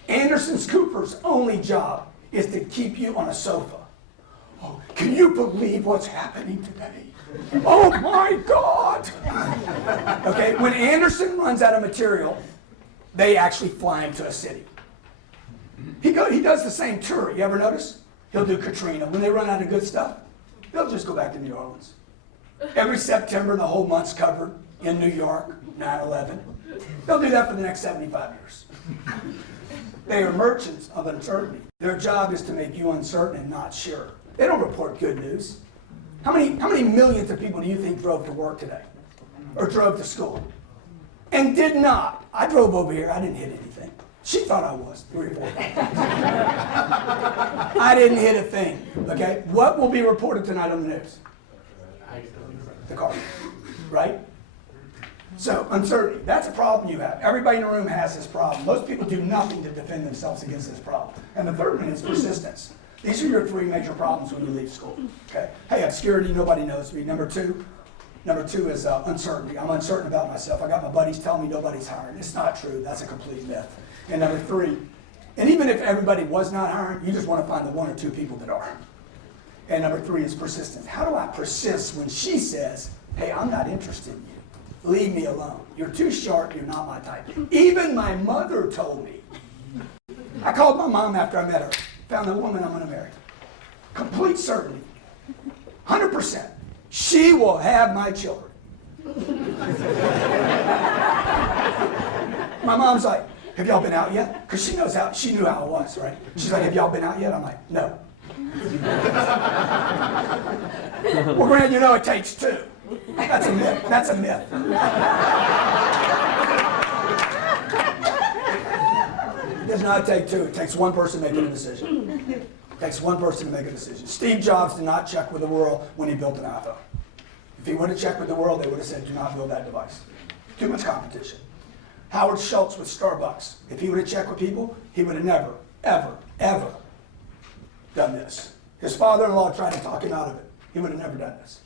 Anderson Cooper's only job is to keep you on a sofa. Oh, can you believe what's happening today? Oh my God! Okay, when Anderson runs out of material, they actually fly him to a city. He does the same tour. You ever notice? He'll do Katrina. When they run out of good stuff, they'll just go back to New Orleans. Every September, the whole month's covered in New York, 9/11. They'll do that for the next 75 years. They are merchants of uncertainty. Their job is to make you uncertain and not sure. They don't report good news. How many millions of people do you think drove to work today? Or drove to school? And did not. I drove over here. I didn't hit anything. She thought I was 3 or 4 times. I didn't hit a thing. Okay? What will be reported tonight on the news? The car. Right? So, uncertainty, that's a problem you have. Everybody in the room has this problem. Most people do nothing to defend themselves against this problem. And the third one is persistence. These are your three major problems when you leave school. Okay? Hey, obscurity, nobody knows me. Number two is uncertainty. I'm uncertain about myself. I got my buddies telling me nobody's hiring. It's not true. That's a complete myth. And number three, and even if everybody was not hiring, you just want to find the one or two people that are. And number three is persistence. How do I persist when she says, hey, I'm not interested in you. Leave me alone. You're too sharp. You're not my type. Even my mother told me. I called my mom after I met her. Found the woman I'm going to marry. Complete certainty. 100%. She will have my children. My mom's like, have y'all been out yet? Because she knew how it was, right? She's like, have y'all been out yet? I'm like, no. Well, Grant, you know it takes two. That's a myth. That's a myth. It does not take two. It takes one person making a decision. It takes one person to make a decision. Steve Jobs did not check with the world when he built an iPhone. If he would have checked with the world, they would have said, do not build that device. Too much competition. Howard Schultz with Starbucks. If he would have checked with people, he would have never, ever, ever done this. His father-in-law tried to talk him out of it. He would have never done this.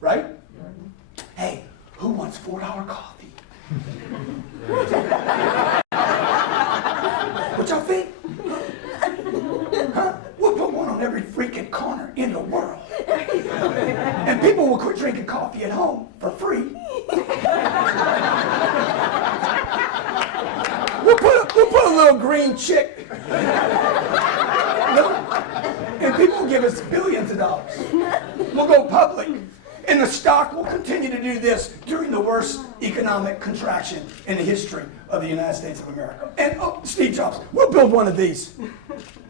Right? Hey, who wants $4 coffee? What y'all think? Huh? We'll put one on every freaking corner in the world. And people will quit drinking coffee at home for free. We'll put a little green chick. And people will give us billions of dollars. We'll go public. And the stock will continue to do this during the worst economic contraction in the history of the United States of America. And Steve Jobs, we'll build one of these.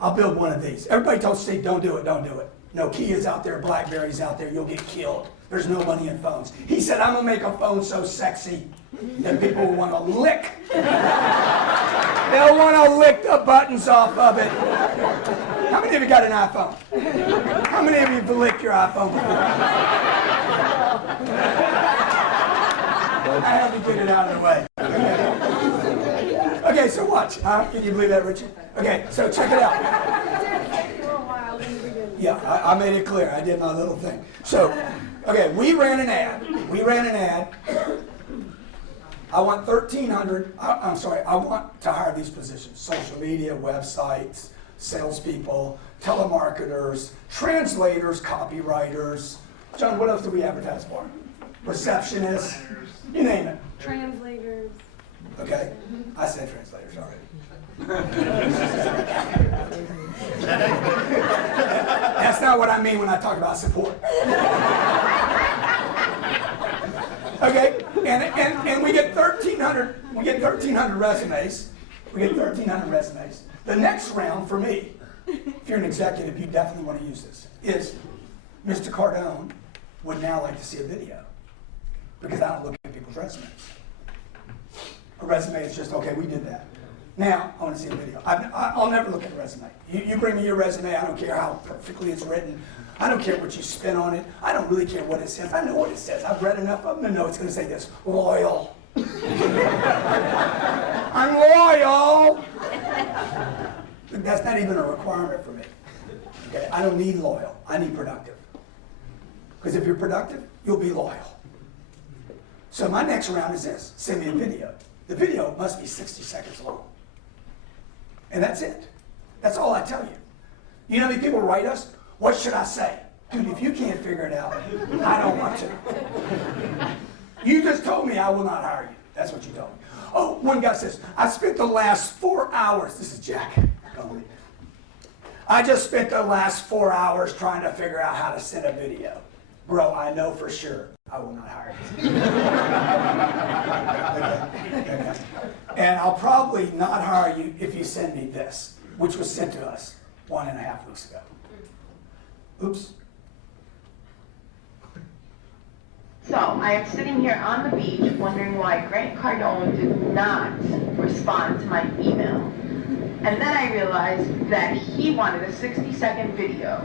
I'll build one of these. Everybody told Steve, don't do it, don't do it. Nokia's out there, BlackBerry's out there, you'll get killed. There's no money in phones. He said, I'm gonna make a phone so sexy that people will wanna lick. They'll wanna lick the buttons off of it. How many of you got an iPhone? How many of you have licked your iPhone before? I had to get it out of the way. Okay, so watch. Can you believe that, Richard? Okay, so check it out. Yeah, I made it clear. I did my little thing. So, okay, we ran an ad. I want 1,300, I want to hire these positions. Social media, websites, salespeople, telemarketers, translators, copywriters. John, what else do we advertise for? Receptionists, you name it. Translators. Okay, I said translators already. That's not what I mean when I talk about support. Okay, and we get 1,300 resumes. The next round for me, if you're an executive, you definitely want to use this, is Mr. Cardone would now like to see a video because I don't look at people's resumes. A resume is just, okay, we did that. Now, I want to see a video. I'll never look at a resume. You bring me your resume, I don't care how perfectly it's written. I don't care what you spin on it. I don't really care what it says. I know what it says. I've read enough of them to know it's going to say this, loyal. I'm loyal. But that's not even a requirement for me. Okay? I don't need loyal. I need productive. Because if you're productive, you'll be loyal. So my next round is this. Send me a video. The video must be 60 seconds long. And that's it. That's all I tell you. You know how many people write us? What should I say? Dude, if you can't figure it out, I don't want to. You just told me I will not hire you. That's what you told me. Oh, one guy says, I spent the last 4 hours. This is Jack. I just spent the last 4 hours trying to figure out how to send a video. Bro, I know for sure I will not hire you. Okay. And I'll probably not hire you if you send me this, which was sent to us 1.5 weeks ago. Oops. So I am sitting here on the beach wondering why Grant Cardone did not respond to my email. And then I realized that he wanted a 60-second video.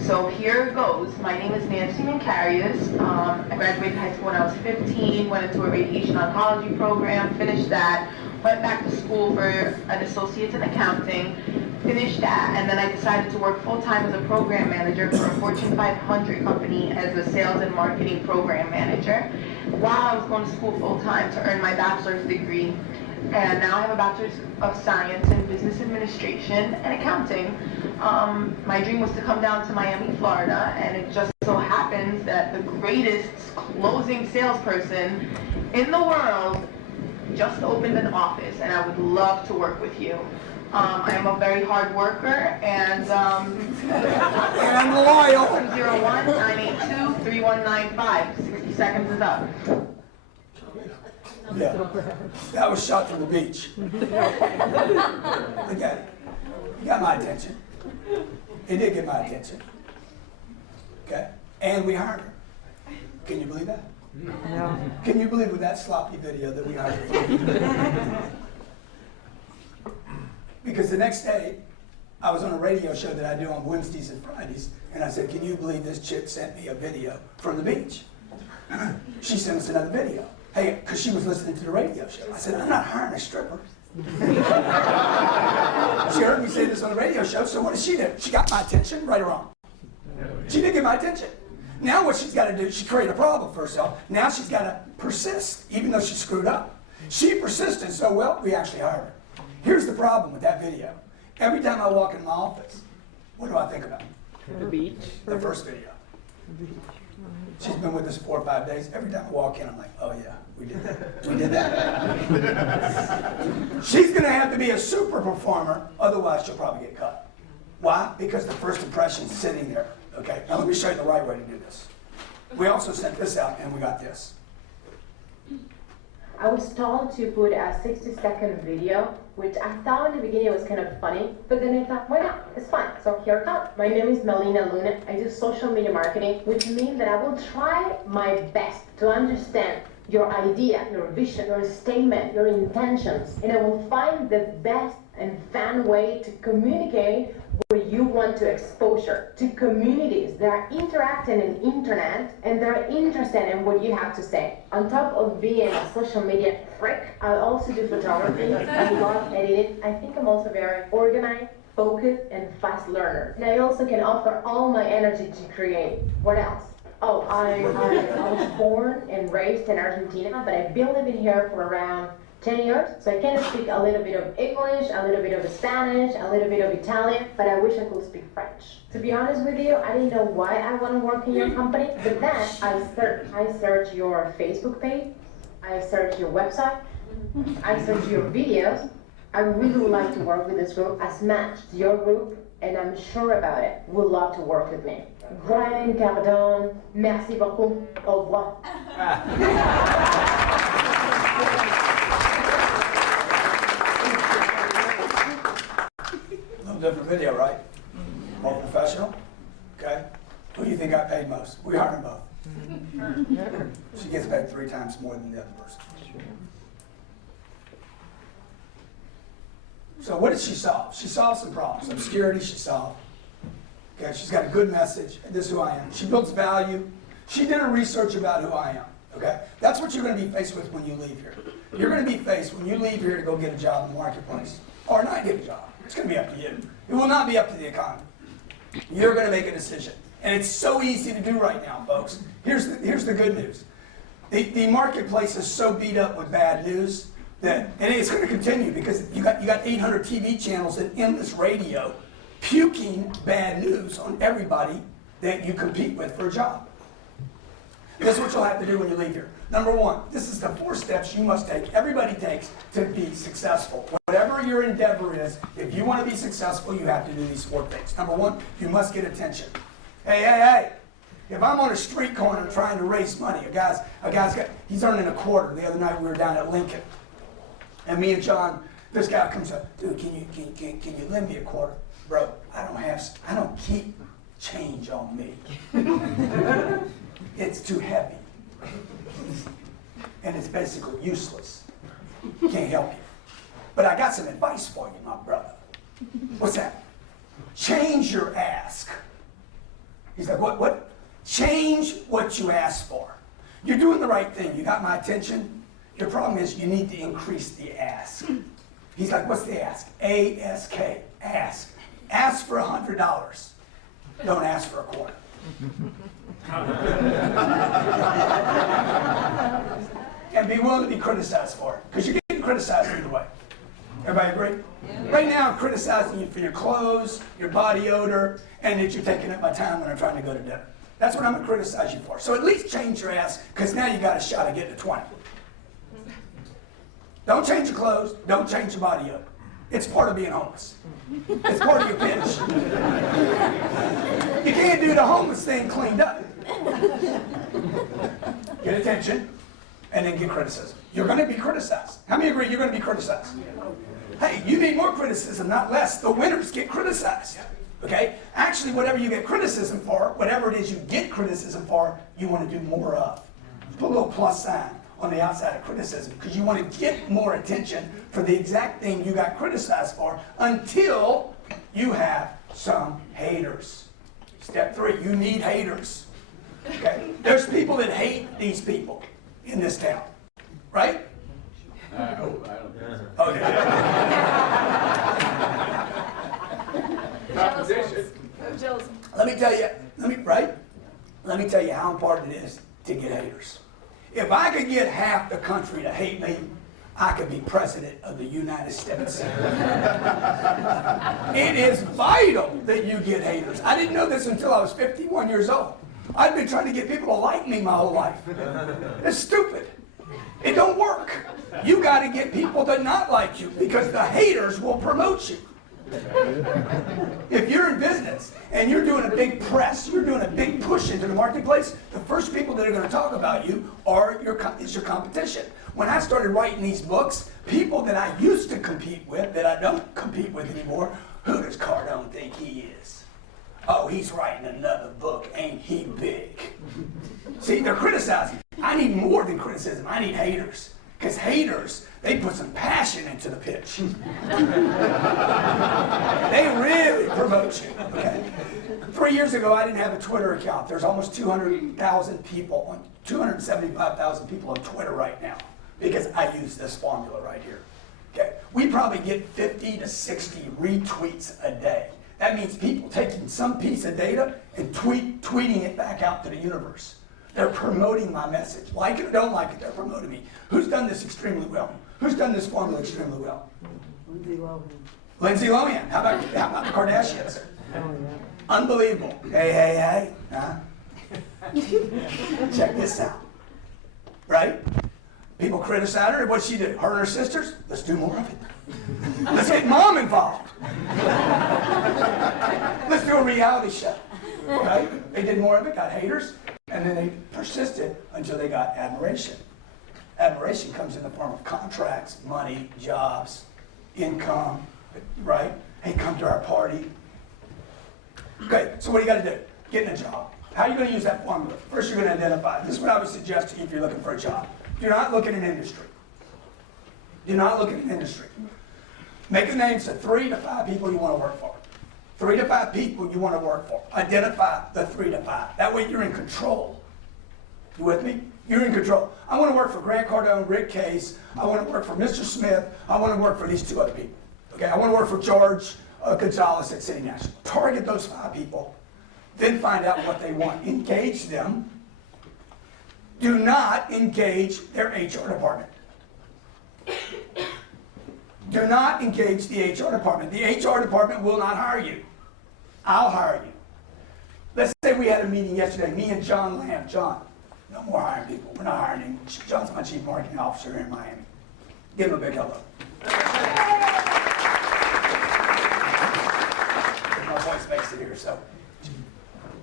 So here goes. My name is Nancy Mancarius. I graduated high school when I was 15, went into a radiation oncology program, finished that, went back to school for an associate's in accounting, finished that, and then I decided to work full-time as a program manager for a Fortune 500 company as a sales and marketing program manager while I was going to school full-time to earn my bachelor's degree. And now I have a bachelor's of science in business administration and accounting. My dream was to come down to Miami, Florida, and it just so happens that the greatest closing salesperson in the world just opened an office, and I would love to work with you. I am a very hard worker, and And loyal. 701-982-3195. 60 seconds is up. Yeah, that was shot from the beach. Again, he got my attention. He did get my attention. Okay, and we hired her. Can you believe that? Yeah. Can you believe with that sloppy video that we hired her? Because the next day, I was on a radio show that I do on Wednesdays and Fridays, and I said, can you believe this chick sent me a video from the beach? She sent us another video. Hey, because she was listening to the radio show. I said, I'm not hiring a stripper. She heard me say this on the radio show, so what did she do? She got my attention, right or wrong? She did get my attention. Now what she's got to do, she created a problem for herself. Now she's got to persist, even though she screwed up. She persisted so well, we actually hired her. Here's the problem with that video. Every time I walk in my office, what do I think about? The beach. The first video. She's been with us 4 or 5 days. Every time I walk in, I'm like, oh yeah, we did that. We did that. She's going to have to be a super performer, otherwise she'll probably get cut. Why? Because the first impression's sitting there. Okay, now let me show you the right way to do this. We also sent this out, and we got this. I was told to put a 60-second video, which I thought in the beginning was kind of funny, but then I thought, why not? It's fun. So here it comes. My name is Melina Luna. I do social media marketing, which means that I will try my best to understand your idea, your vision, your statement, your intentions, and I will find the best and fun way to communicate where you want to exposure to communities that are interacting in internet and they're interested in what you have to say. On top of being a social media freak, I also do photography. I love editing. I think I'm also very organized, focused, and fast learner. And I also can offer all my energy to create. What else? Oh, I was born and raised in Argentina, but I've been living here for around 10 years, so I can speak a little bit of English, a little bit of Spanish, a little bit of Italian, but I wish I could speak French. To be honest with you, I didn't know why I want to work in your company, but then I searched your Facebook page, I searched your website, I searched your videos. I really would like to work with this group as much as your group, and I'm sure about it, would love to work with me. Brian Cardone, merci beaucoup, au revoir. Different video, right? More professional? Okay. Who do you think got paid most? We hired them both. She gets paid 3 times more than the other person. So what did she solve? She solved some problems. Obscurity she solved. Okay, she's got a good message. This is who I am. She builds value. She did her research about who I am. Okay? That's what you're going to be faced with when you leave here. You're going to be faced when you leave here to go get a job in the marketplace. Or not get a job. It's going to be up to you. It will not be up to the economy. You're going to make a decision. And it's so easy to do right now, folks. Here's the good news. The marketplace is so beat up with bad news that, and it's going to continue because you got 800 TV channels and endless radio puking bad news on everybody that you compete with for a job. This is what you'll have to do when you leave here. Number 1, this is the 4 steps you must take, everybody takes, to be successful. Whatever your endeavor is, if you want to be successful, you have to do these 4 things. Number 1, you must get attention. Hey. If I'm on a street corner trying to raise money, he's earning a quarter. The other night we were down at Lincoln. And me and John, this guy comes up, dude, can you lend me a quarter? Bro, I don't keep change on me. It's too heavy. And it's basically useless. Can't help you. But I got some advice for you, my brother. What's that? Change your ask. He's like, what? Change what you ask for. You're doing the right thing. You got my attention. Your problem is you need to increase the ask. He's like, what's the ask? A-S-K, ask. Ask for $100. Don't ask for a quarter. And be willing to be criticized for it, because you're getting criticized either way. Everybody agree? Yeah. Right now I'm criticizing you for your clothes, your body odor, and that you're taking up my time when I'm trying to go to dinner. That's what I'm going to criticize you for. So at least change your ass, because now you got a shot at getting to 20. Don't change your clothes, don't change your body odor. It's part of being homeless. It's part of your pitch. You can't do the homeless thing cleaned up. Get attention, and then get criticism. You're going to be criticized. How many agree you're going to be criticized? Hey, you need more criticism, not less. The winners get criticized. Okay? Actually, whatever you get criticism for, whatever it is you get criticism for, you want to do more of. Put a little plus sign on the outside of criticism, because you want to get more attention for the exact thing you got criticized for until you have some haters. Step 3, you need haters. Okay? There's people that hate these people in this town, right? I hope I don't think so. Okay. Competition. Let me tell you how important it is to get haters. If I could get half the country to hate me, I could be president of the United States. It is vital that you get haters. I didn't know this until I was 51 years old. I've been trying to get people to like me my whole life. It's stupid. It don't work. You got to get people to not like you, because the haters will promote you. If you're in business and you're doing a big press, you're doing a big push into the marketplace, the first people that are going to talk about you is your competition. When I started writing these books, people that I used to compete with, that I don't compete with anymore, who does Cardone think he is? Oh, he's writing another book. Ain't he big? See, they're criticizing. I need more than criticism. I need haters. Because haters, they put some passion into the pitch. They really promote you. Okay? 3 years ago, I didn't have a Twitter account. There's almost 275,000 people on Twitter right now, because I use this formula right here. Okay? We probably get 50 to 60 retweets a day. That means people taking some piece of data and tweeting it back out to the universe. They're promoting my message. Like it or don't like it, they're promoting me. Who's done this extremely well? Who's done this formula extremely well? Lindsay Lohan. How about the Kardashians? Unbelievable. Hey. Huh? Check this out. Right? People criticize her. What'd she do? Her and her sisters? Let's do more of it. Let's get mom involved. Let's do a reality show. Right? They did more of it, got haters. And then they persisted until they got admiration. Admiration comes in the form of contracts, money, jobs, income, right? Hey, come to our party. Okay, so what do you got to do? Get in a job. How are you going to use that formula? First, you're going to identify. This is what I would suggest to you if you're looking for a job. Do not look at an industry. Do not look at an industry. Make a name to 3 to 5 people you want to work for. 3 to 5 people you want to work for. Identify the 3 to 5. That way you're in control. You with me? You're in control. I want to work for Grant Cardone, Rick Case. I want to work for Mr. Smith. I want to work for these 2 other people. Okay? I want to work for George Gonzalez at City National. Target those 5 people. Then find out what they want. Engage them. Do not engage their HR department. Do not engage the HR department. The HR department will not hire you. I'll hire you. Let's say we had a meeting yesterday, me and John Lamb. John, no more hiring people. We're not hiring him. John's my chief marketing officer here in Miami. Give him a big hello. My voice makes it here, so.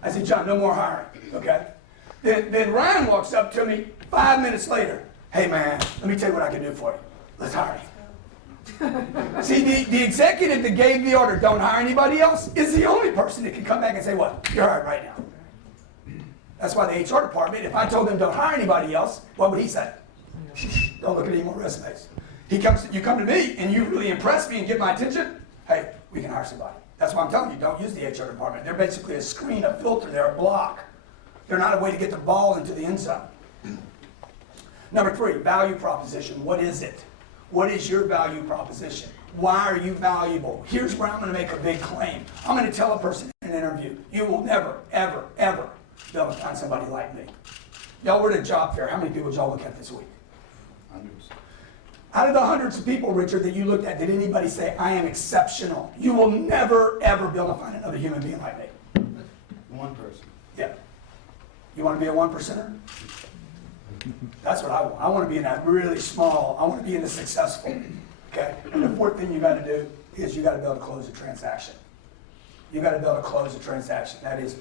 I said, John, no more hiring, okay? Then Ryan walks up to me 5 minutes later. Hey, man, let me tell you what I can do for you. Let's hire you. See, the executive that gave the order, don't hire anybody else, is the only person that can come back and say, what? You're hired right now. That's why the HR department, if I told them don't hire anybody else, what would he say? Don't look at any more resumes. You come to me and you really impress me and get my attention, hey, we can hire somebody. That's why I'm telling you, don't use the HR department. They're basically a screen, a filter, they're a block. They're not a way to get the ball into the end zone. Number 3, value proposition. What is it? What is your value proposition? Why are you valuable? Here's where I'm going to make a big claim. I'm going to tell a person in an interview, you will never, ever, ever be able to find somebody like me. Y'all were at a job fair. How many people did y'all look at this week? Hundreds. Out of the hundreds of people, Richard, that you looked at, did anybody say, I am exceptional? You will never, ever be able to find another human being like me. One person. Yeah. You want to be a 1%er? That's what I want. I want to be in that really small, I want to be in the successful. Okay? And the 4th thing you got to do is you got to be able to close a transaction. You got to be able to close a transaction. That is,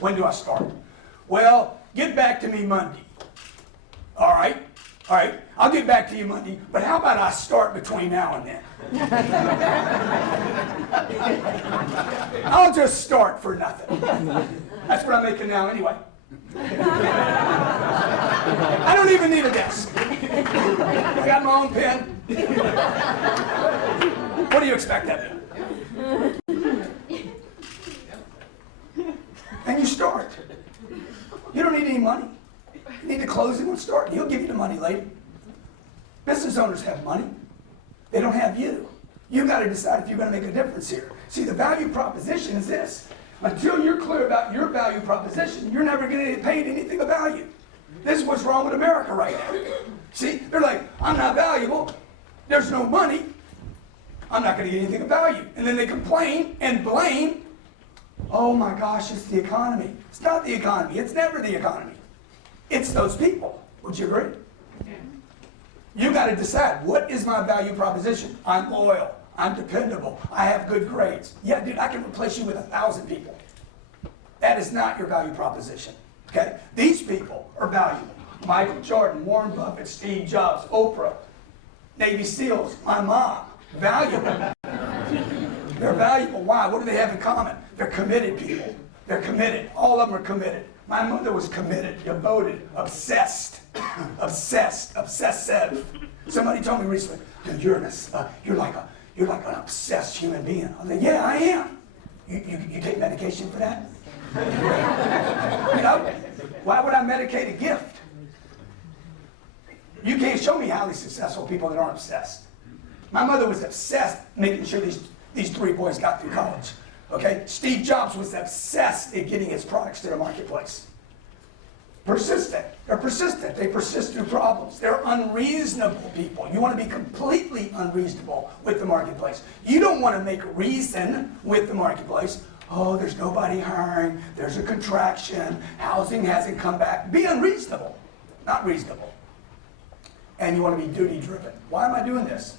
when do I start? Well, get back to me Monday. All right? All right, I'll get back to you Monday, but how about I start between now and then? I'll just start for nothing. That's what I'm making now anyway. I don't even need a desk. I got my own pen. What do you expect of me? And you start. You don't need any money. You need to close it and start. He'll give you the money later. Business owners have money. They don't have you. You've got to decide if you're going to make a difference here. See, the value proposition is this. Until you're clear about your value proposition, you're never going to get paid anything of value. This is what's wrong with America right now. See, they're like, I'm not valuable. There's no money. I'm not going to get anything of value. And then they complain and blame. Oh my gosh, it's the economy. It's not the economy. It's never the economy. It's those people. Would you agree? You got to decide, what is my value proposition? I'm loyal. I'm dependable. I have good grades. Yeah, dude, I can replace you with 1,000 people. That is not your value proposition. Okay? These people are valuable. Michael Jordan, Warren Buffett, Steve Jobs, Oprah, Navy SEALs, my mom. Valuable. They're valuable. Why? What do they have in common? They're committed people. They're committed. All of them are committed. My mother was committed, devoted, obsessed, obsessive. Somebody told me recently, dude, you're like an obsessed human being. I said, yeah, I am. You take medication for that? You know, why would I medicate a gift? You can't show me highly successful people that aren't obsessed. My mother was obsessed making sure these 3 boys got through college. Okay? Steve Jobs was obsessed at getting his products to the marketplace. Persistent. They're persistent. They persist through problems. They're unreasonable people. You want to be completely unreasonable with the marketplace. You don't want to make reason with the marketplace. Oh, there's nobody hiring. There's a contraction. Housing hasn't come back. Be unreasonable, not reasonable. And you want to be duty-driven. Why am I doing this?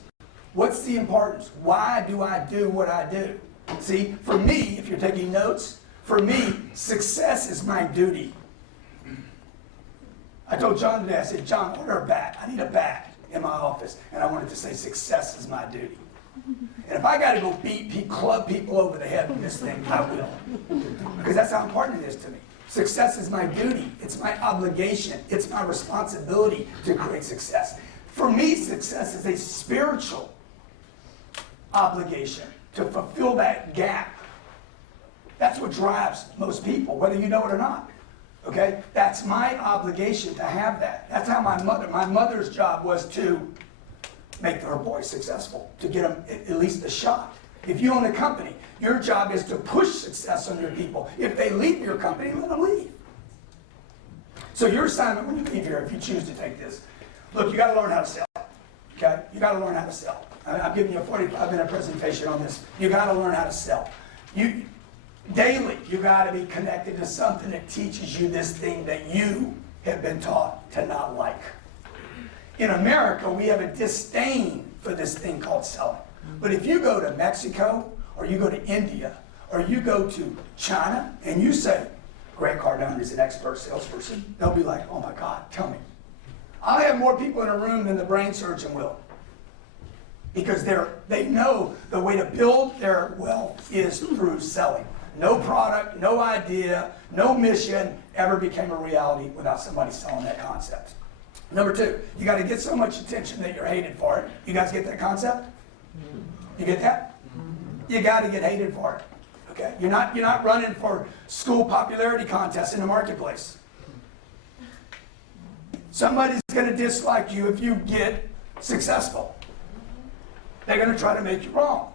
What's the importance? Why do I do what I do? See, for me, if you're taking notes, for me, success is my duty. I told John today, I said, John, order a bat. I need a bat in my office. And I wanted to say, success is my duty. And if I got to go club people over the head with this thing, I will. Because that's how important it is to me. Success is my duty. It's my obligation. It's my responsibility to create success. For me, success is a spiritual obligation to fulfill that gap. That's what drives most people, whether you know it or not. Okay? That's my obligation to have that. That's how my mother's job was to make her boys successful, to get them at least a shot. If you own a company, your job is to push success on your people. If they leave your company, let them leave. So your assignment when you leave here, if you choose to take this, look, you got to learn how to sell. Okay? You got to learn how to sell. I'm giving you a 45-minute presentation on this. You got to learn how to sell. Daily, you got to be connected to something that teaches you this thing that you have been taught to not like. In America, we have a disdain for this thing called selling. But if you go to Mexico, or you go to India, or you go to China, and you say, Grant Cardone is an expert salesperson, they'll be like, oh my God, tell me. I'll have more people in a room than the brain surgeon will. Because they know the way to build their wealth is through selling. No product, no idea, no mission ever became a reality without somebody selling that concept. Number two, you got to get so much attention that you're hated for it. You guys get that concept? You get that? You got to get hated for it. Okay? You're not running for school popularity contests in the marketplace. Somebody's going to dislike you if you get successful. They're going to try to make you wrong.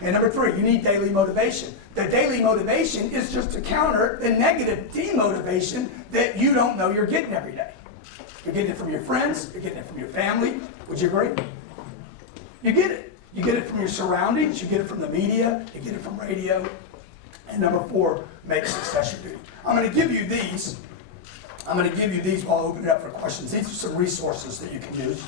And number three, you need daily motivation. The daily motivation is just to counter the negative demotivation that you don't know you're getting every day. You're getting it from your friends, you're getting it from your family. Would you agree? You get it. You get it from your surroundings, you get it from the media, you get it from radio. And number four, make success your duty. I'm going to give you these. I'm going to give you these while I open it up for questions. These are some resources that you can use.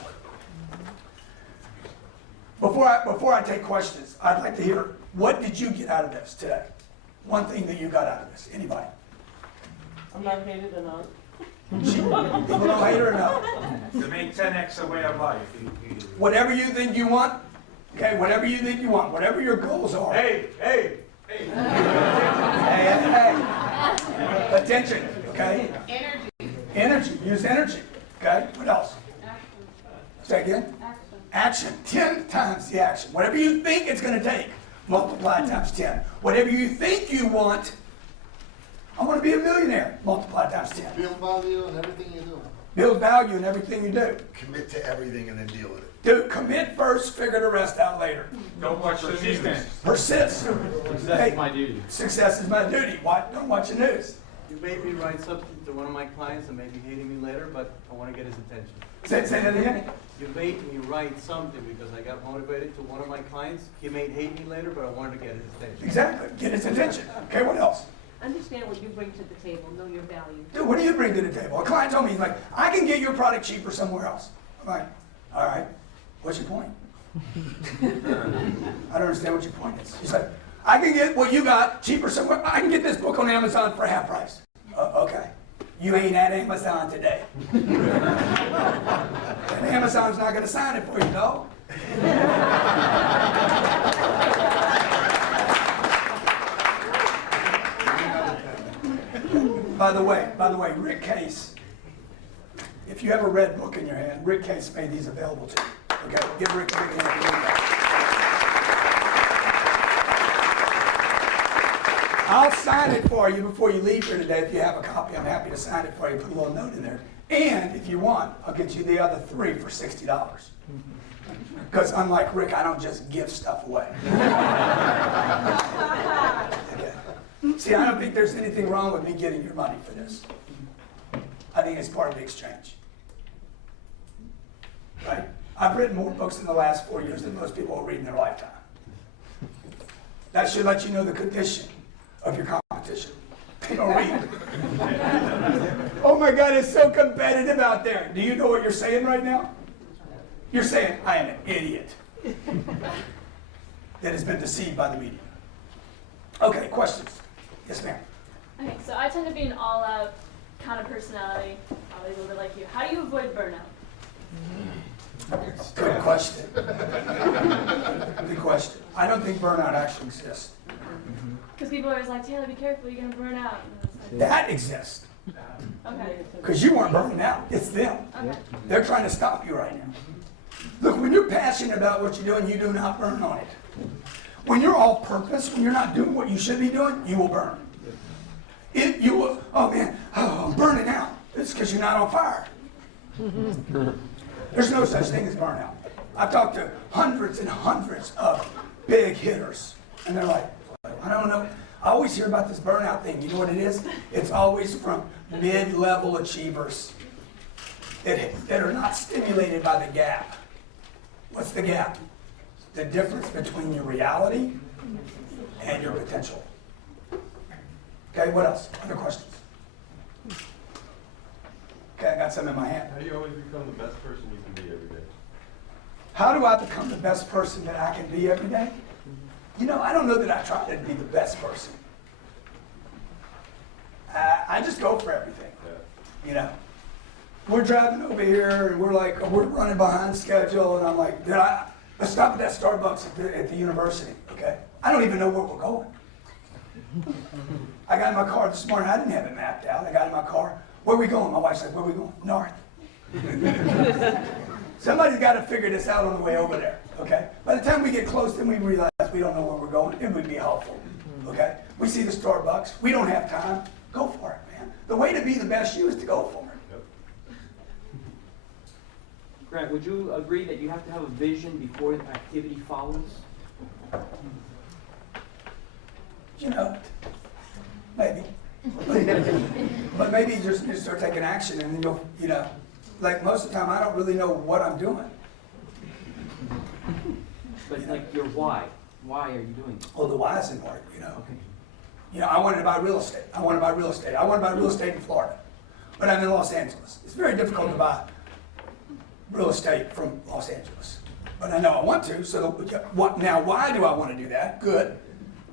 Before I take questions, I'd like to hear, what did you get out of this today? One thing that you got out of this. Anybody? I'm not hated enough. People don't hate her enough. To make 10x a way of life. Whatever you think you want, okay, whatever you think you want, whatever your goals are. Hey. Hey. Attention, okay? Energy. Use energy, okay? What else? Say again? Action. 10 times the action. Whatever you think it's going to take, multiply times 10. Whatever you think you want, I want to be a millionaire, multiply times 10. Build value in everything you do. Build value in everything you do. Commit to everything and then deal with it. Do commit first, figure the rest out later. Don't watch the news. Persist. Success is my duty. Success is my duty. Don't watch the news. You made me write something to one of my clients and maybe hating me later, but I want to get his attention. Say that again. You made me write something because I got motivated to one of my clients. He may hate me later, but I wanted to get his attention. Exactly. Get his attention. Okay, what else? Understand what you bring to the table. Know your value. Dude, what do you bring to the table? A client told me, he's like, I can get your product cheaper somewhere else. I'm like, all right, what's your point? I don't understand what your point is. He's like, I can get what you got cheaper somewhere. I can get this book on Amazon for half price. Okay. You ain't at Amazon today. And Amazon's not going to sign it for you, no? By the way, Rick Case, if you have a red book in your hand, Rick Case made these available to you. Okay, give Rick a big hand. I'll sign it for you before you leave here today. If you have a copy, I'm happy to sign it for you. Put a little note in there. And if you want, I'll get you the other 3 for $60. Because unlike Rick, I don't just give stuff away. Okay. See, I don't think there's anything wrong with me getting your money for this. I think it's part of the exchange. Right? I've written more books in the last 4 years than most people will read in their lifetime. That should let you know the condition of your competition. They don't read. Oh my God, it's so competitive out there. Do you know what you're saying right now? You're saying, I am an idiot that has been deceived by the media. Okay, questions? Yes, ma'am. Okay, so I tend to be an all-out kind of personality, probably a little bit like you. How do you avoid burnout? Good question. Good question. I don't think burnout actually exists. Because people are always like, Taylor, be careful, you're going to burn out. And it's like, That exists. okay. Because you weren't burning out. It's them. Okay. They're trying to stop you right now. Look, when you're passionate about what you're doing, you do not burn on it. When you're all purpose, when you're not doing what you should be doing, you will burn. You will, oh man, I'm burning out. It's because you're not on fire. There's no such thing as burnout. I've talked to hundreds and hundreds of big hitters, and they're like, I don't know. I always hear about this burnout thing. You know what it is? It's always from mid-level achievers that are not stimulated by the gap. What's the gap? The difference between your reality and your potential. Okay, what else? Other questions? Okay, I got some in my hand. How do you always become the best person you can be every day? How do I become the best person that I can be every day? You know, I don't know that I try to be the best person. I just go for everything. Yeah. You know, we're driving over here and we're running behind schedule, and I'm like, let's stop at that Starbucks at the university, okay? I don't even know where we're going. I got in my car this morning. I didn't have it mapped out. I got in my car. Where are we going? My wife's like, where are we going? North. Somebody's got to figure this out on the way over there, okay? By the time we get close, then we realize we don't know where we're going. It would be helpful, okay? We see the Starbucks. We don't have time. Go for it, man. The way to be the best you is to go for it. Grant, would you agree that you have to have a vision before the activity follows? You know, maybe. But maybe you just start taking action and then you'll, you know, like most of the time I don't really know what I'm doing. But like your why. Why are you doing it? Oh, the why is important, you know. Okay. You know, I wanted to buy real estate. I want to buy real estate. I want to buy real estate in Florida. But I'm in Los Angeles. It's very difficult to buy real estate from Los Angeles. But I know I want to, so now why do I want to do that? Good.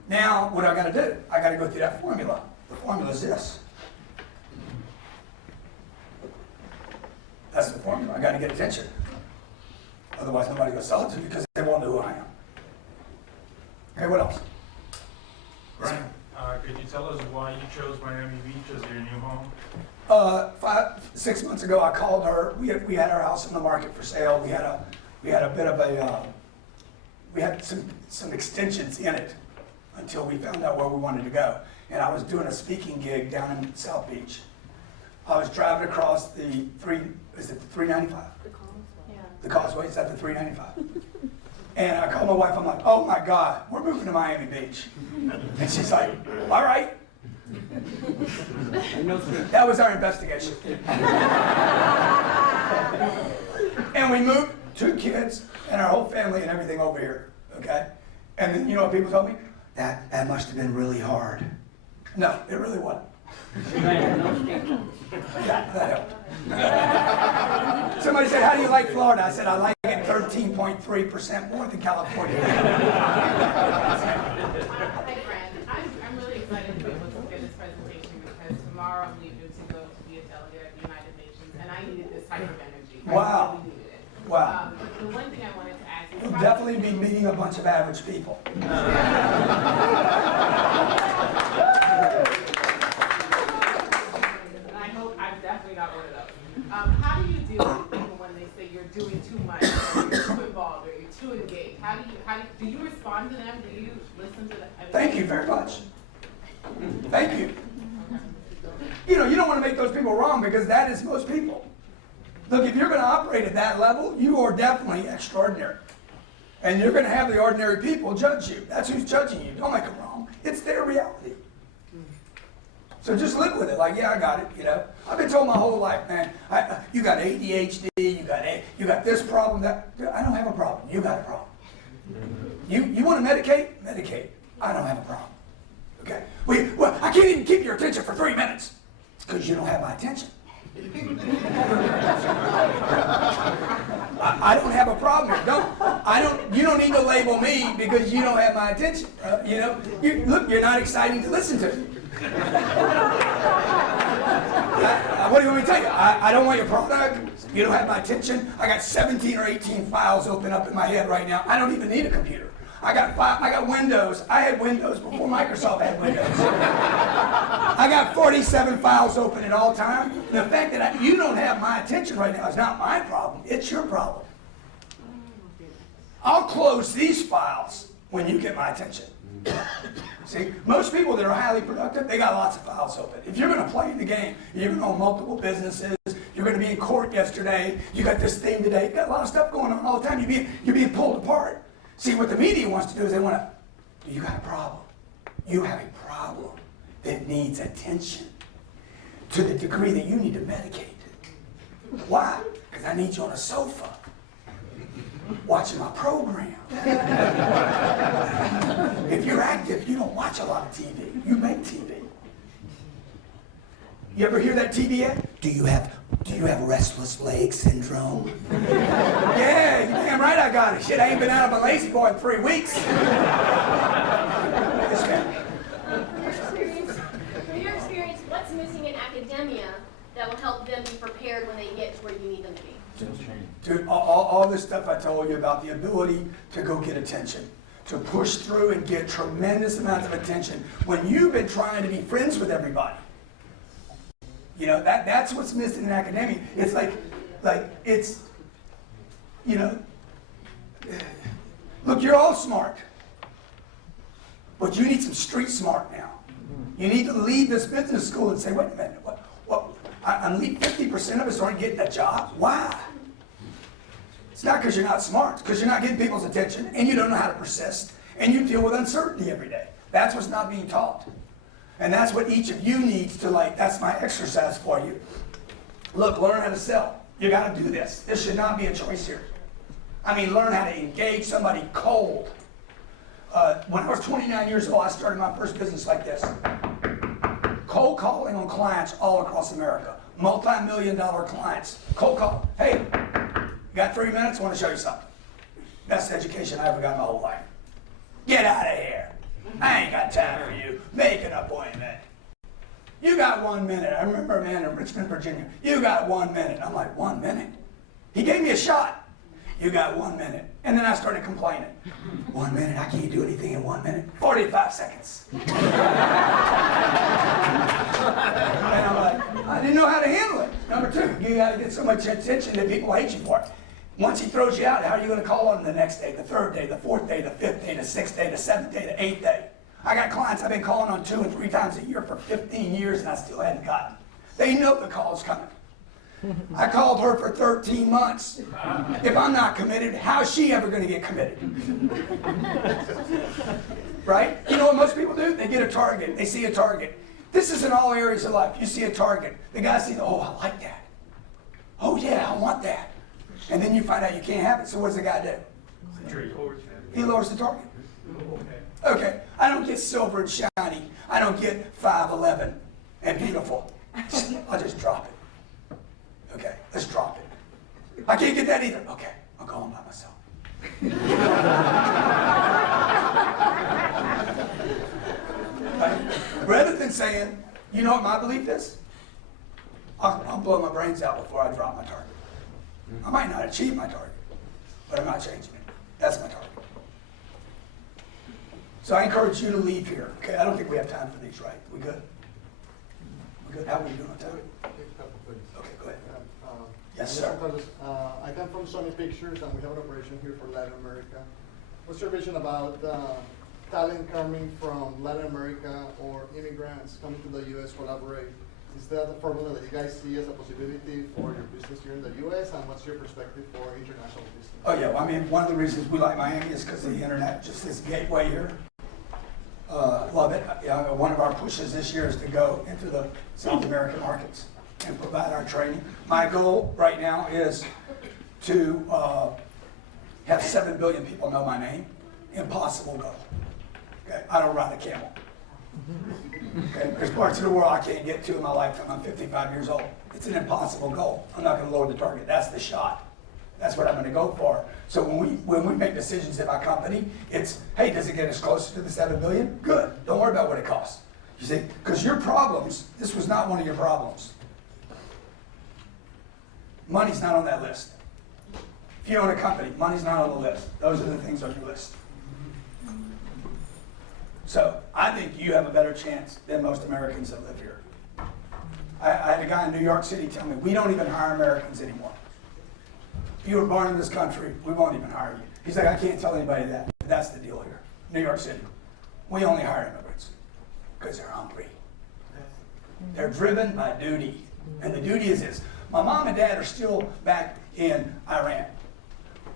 Now, what do I got to do? I got to go through that formula. The formula is this. That's the formula. I got to get attention. Otherwise, nobody's going to sell it to me because they won't know who I am. Okay, what else? Brian, could you tell us why you chose Miami Beach as your new home? 6 months ago, I called her. We had our house in the market for sale. We had a bit of a we had some extensions in it until we found out where we wanted to go. And I was doing a speaking gig down in South Beach. I was driving across the 395? The Causeway, is that the 395? And I called my wife, I'm like, oh my God, we're moving to Miami Beach. And she's like, all right. That was our investigation. And we moved 2 kids and our whole family and everything over here, okay? And then, you know what people told me? That must have been really hard. No, it really wasn't. Yeah, that helped. Somebody said, how do you like Florida? I said, I like it 13.3% more than California. Hi, Brad. I'm really excited to be able to get this presentation because tomorrow I'm leaving to go to be a delegate at the United Nations, and I needed this type of energy. Wow. I really needed it. Wow. But the one thing I wanted to ask is... You'll definitely be meeting a bunch of average people. I hope I've definitely got one of those. How do you deal with people when they say you're doing too much, or you're too involved, or you're too engaged? Do you respond to them? Do you listen to them? Thank you very much. Thank you. You know, you don't want to make those people wrong because that is most people. Look, if you're going to operate at that level, you are definitely extraordinary. And you're going to have the ordinary people judge you. That's who's judging you. Don't make them wrong. It's their reality. So just live with it. Like, yeah, I got it, you know. I've been told my whole life, man, you got ADHD, you got this problem, that. I don't have a problem. You got a problem. You want to medicate? Medicate. I don't have a problem. Okay? Well, I can't even keep your attention for 3 minutes. It's because you don't have my attention. I don't have a problem. You don't need to label me because you don't have my attention. You know, look, you're not exciting to listen to. What do you want me to tell you? I don't want your product. You don't have my attention. I got 17 or 18 files open up in my head right now. I don't even need a computer. I got Windows. I had Windows before Microsoft had Windows. I got 47 files open at all times. The fact that you don't have my attention right now is not my problem. It's your problem. I'll close these files when you get my attention. See, most people that are highly productive, they got lots of files open. If you're going to play the game, you're going to own multiple businesses, you're going to be in court yesterday, you got this thing today, you got a lot of stuff going on all the time, you're being pulled apart. See, what the media wants to do is they want to, you got a problem. You have a problem that needs attention to the degree that you need to medicate it. Why? Because I need you on a sofa watching my program. If you're active, you don't watch a lot of TV. You make TV. You ever hear that TV ad? Do you have restless leg syndrome? Yeah, you're damn right I got it. Shit, I ain't been out of a lazy boy in 3 weeks. Yes, ma'am. From your experience, what's missing in academia that will help them be prepared when they get to where you need them to be? Dude, all this stuff I told you about the ability to go get attention, to push through and get tremendous amounts of attention when you've been trying to be friends with everybody. You know, that's what's missing in academia. It's like Like, it's, you know, look, you're all smart, but you need some street smart now. You need to leave this business school and say, wait a minute, I'm leaving 50% of us aren't getting a job? Why? It's not because you're not smart, it's because you're not getting people's attention and you don't know how to persist and you deal with uncertainty every day. That's what's not being taught. And that's what each of you needs to, like, that's my exercise for you. Look, learn how to sell. You got to do this. This should not be a choice here. I mean, learn how to engage somebody cold. When I was 29 years old, I started my first business like this. Cold calling on clients all across America. Multi-million-dollar clients. Cold call. Hey, you got 3 minutes? I want to show you something. Best education I ever got in my whole life. Get out of here. I ain't got time for you. Make an appointment. You got 1 minute. I remember a man in Richmond, Virginia. You got 1 minute. I'm like, 1 minute? He gave me a shot. You got 1 minute. And then I started complaining. 1 minute? I can't do anything in 1 minute. 45 seconds. And I'm like, I didn't know how to handle it. Number two, you got to get so much attention that people hate you for it. Once he throws you out, how are you going to call on him the next day, the third day, the fourth day, the fifth day, the sixth day, the seventh day, the eighth day? I got clients I've been calling on 2 and 3 times a year for 15 years and I still hadn't gotten. They know the call's coming. I called her for 13 months. If I'm not committed, how's she ever going to get committed? Right? You know what most people do? They get a target. They see a target. This is in all areas of life. You see a target. The guy sees, oh, I like that. Oh, yeah, I want that. And then you find out you can't have it. So what does the guy do? He lowers the target. Okay, I don't get silver and shiny. I don't get 5'11" and beautiful. I'll just drop it. Okay, let's drop it. I can't get that either. Okay, I'll go home by myself. Right? Rather than saying, you know what my belief is? I'll blow my brains out before I drop my target. I might not achieve my target, but I'm not changing it. That's my target. So I encourage you to leave here. Okay, I don't think we have time for these, right? We good? We good? How are we doing on time? Okay, go ahead. Yes, sir. I come from Sony Pictures, and we have an operation here for Latin America. What's your vision about talent coming from Latin America or immigrants coming to the U.S. collaborate? Is that the formula that you guys see as a possibility for your business here in the U.S., and what's your perspective for international business? Oh yeah, well, I mean, one of the reasons we like Miami is because of the internet, just this gateway here. Love it. One of our pushes this year is to go into the South American markets and provide our training. My goal right now is to have 7 billion people know my name. Impossible goal. Okay, I don't ride a camel. Okay, there's parts of the world I can't get to in my lifetime. I'm 55 years old. It's an impossible goal. I'm not going to lower the target. That's the shot. That's what I'm going to go for. So when we make decisions at my company, it's, hey, does it get us closer to the 7 billion? Good. Don't worry about what it costs. You see, because your problems, this was not one of your problems. Money's not on that list. If you own a company, money's not on the list. Those are the things on your list. So I think you have a better chance than most Americans that live here. I had a guy in New York City tell me, we don't even hire Americans anymore. If you were born in this country, we won't even hire you. He's like, I can't tell anybody that, but that's the deal here. New York City, we only hire immigrants because they're hungry. They're driven by duty. And the duty is this. My mom and dad are still back in Iran.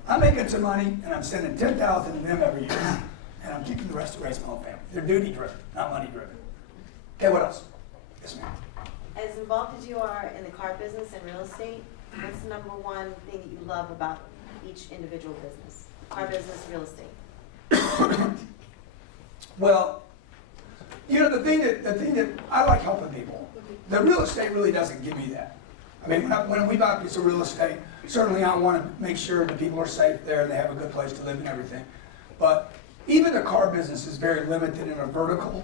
I'm making some money and I'm sending $10,000 to them every year. And I'm keeping the rest to raise my own family. They're duty driven, not money driven. Okay, what else? Yes, ma'am. As involved as you are in the car business and real estate, what's the number one thing that you love about each individual business? Car business, real estate. Well, you know, the thing that I like helping people. The real estate really doesn't give me that. I mean, when we buy a piece of real estate, certainly I want to make sure that people are safe there and they have a good place to live and everything. But even the car business is very limited in a vertical.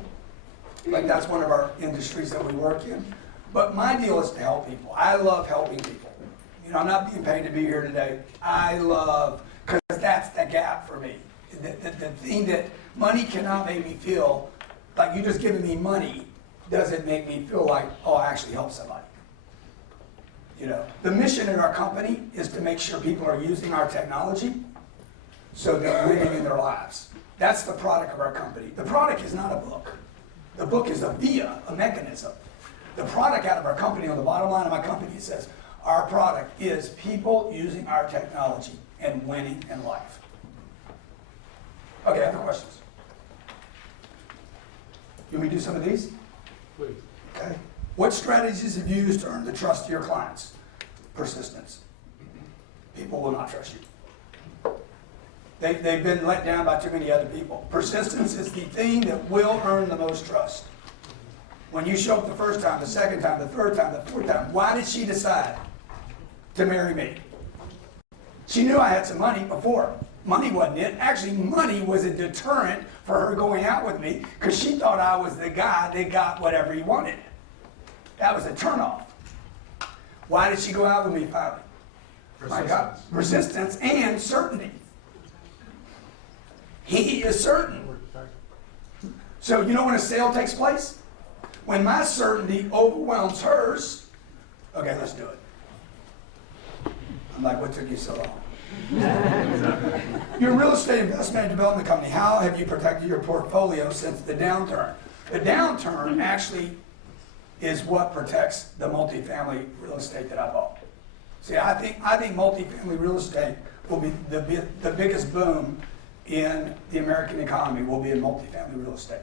Like that's one of our industries that we work in. But my deal is to help people. I love helping people. You know, I'm not being paid to be here today. I love, because that's the gap for me. The thing that money cannot make me feel like you just giving me money doesn't make me feel like, oh, I actually helped somebody. You know, the mission in our company is to make sure people are using our technology so they're winning in their lives. That's the product of our company. The product is not a book. The book is a via, a mechanism. The product out of our company, on the bottom line of my company, says, our product is people using our technology and winning in life. Okay, other questions? You want me to do some of these? Please. Okay. What strategies have you used to earn the trust of your clients? Persistence. People will not trust you. They've been let down by too many other people. Persistence is the thing that will earn the most trust. When you show up the first time, the second time, the third time, the fourth time, why did she decide to marry me? She knew I had some money before. Money wasn't it. Actually, money was a deterrent for her going out with me because she thought I was the guy that got whatever he wanted. That was a turnoff. Why did she go out with me finally? My God, persistence and certainty. He is certain. So you know when a sale takes place? When my certainty overwhelms hers. Okay, let's do it. I'm like, what took you so long? Your real estate investment and development company, how have you protected your portfolio since the downturn? The downturn actually is what protects the multifamily real estate that I bought. See, I think multifamily real estate will be the biggest boom in the American economy will be in multifamily real estate.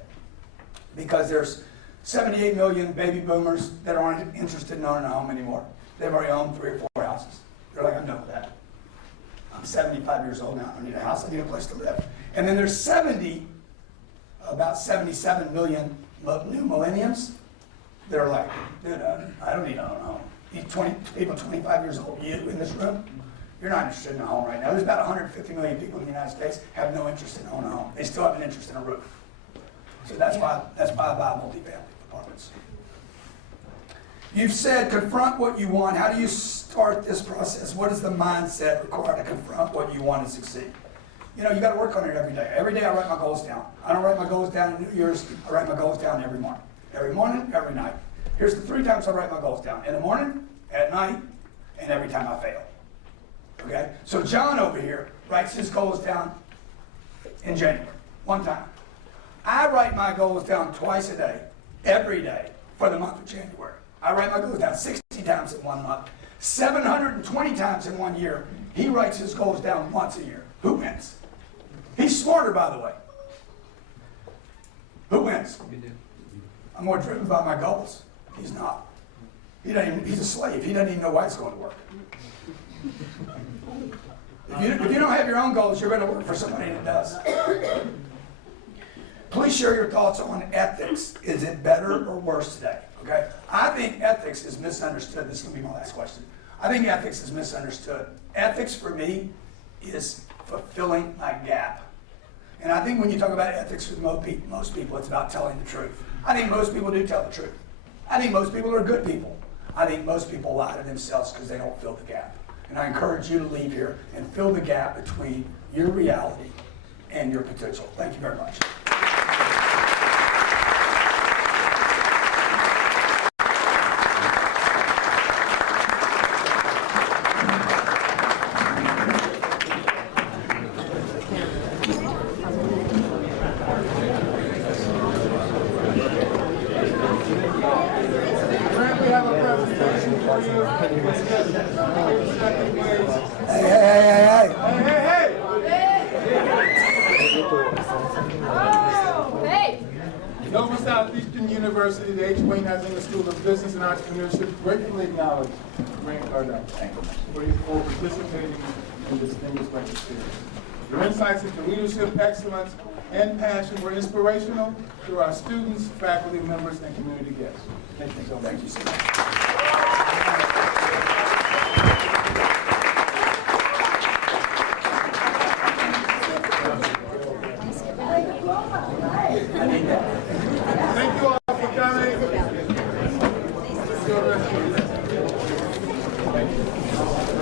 Because there's 78 million baby boomers that aren't interested in owning a home anymore. They've already owned 3 or 4 houses. They're like, I'm done with that. I'm 75 years old now. I don't need a house. I need a place to live. And then there's about 77 million new millennials that are like, dude, I don't need to own a home. These people 25 years old, you in this room, you're not interested in a home right now. There's about 150 million people in the United States have no interest in owning a home. They still have an interest in a roof. So that's why I buy multifamily apartments. You've said confront what you want. How do you start this process? What is the mindset required to confront what you want and succeed? You know, you got to work on it every day. Every day I write my goals down. I don't write my goals down in New Year's. I write my goals down every morning. Every morning, every night. Here's the 3 times I write my goals down. In the morning, at night, and every time I fail. Okay? So John over here writes his goals down in January, 1 time. I write my goals down twice a day, every day, for the month of January. I write my goals down 60 times in 1 month. 720 times in 1 year. He writes his goals down once a year. Who wins? He's smarter, by the way. Who wins? You do. I'm more driven by my goals. He's not. He's a slave. He doesn't even know why he's going to work. If you don't have your own goals, you're going to work for somebody that does. Please share your thoughts on ethics. Is it better or worse today? Okay? I think ethics is misunderstood. This is going to be my last question. I think ethics is misunderstood. Ethics for me is fulfilling my gap. And I think when you talk about ethics with most people, it's about telling the truth. I think most people do tell the truth. I think most people are good people. I think most people lie to themselves because they don't fill the gap. And I encourage you to leave here and fill the gap between your reality and your potential. Thank you very much. University, the H. Wayne Hazinger School of Business and Entrepreneurship gratefully acknowledge Grant Cardone for participating in this distinguished lecture series. Your insights into leadership, excellence, and passion were inspirational to our students, faculty members, and community guests. Thank you so much. Thank you so much. Thank you all for coming. Thank you.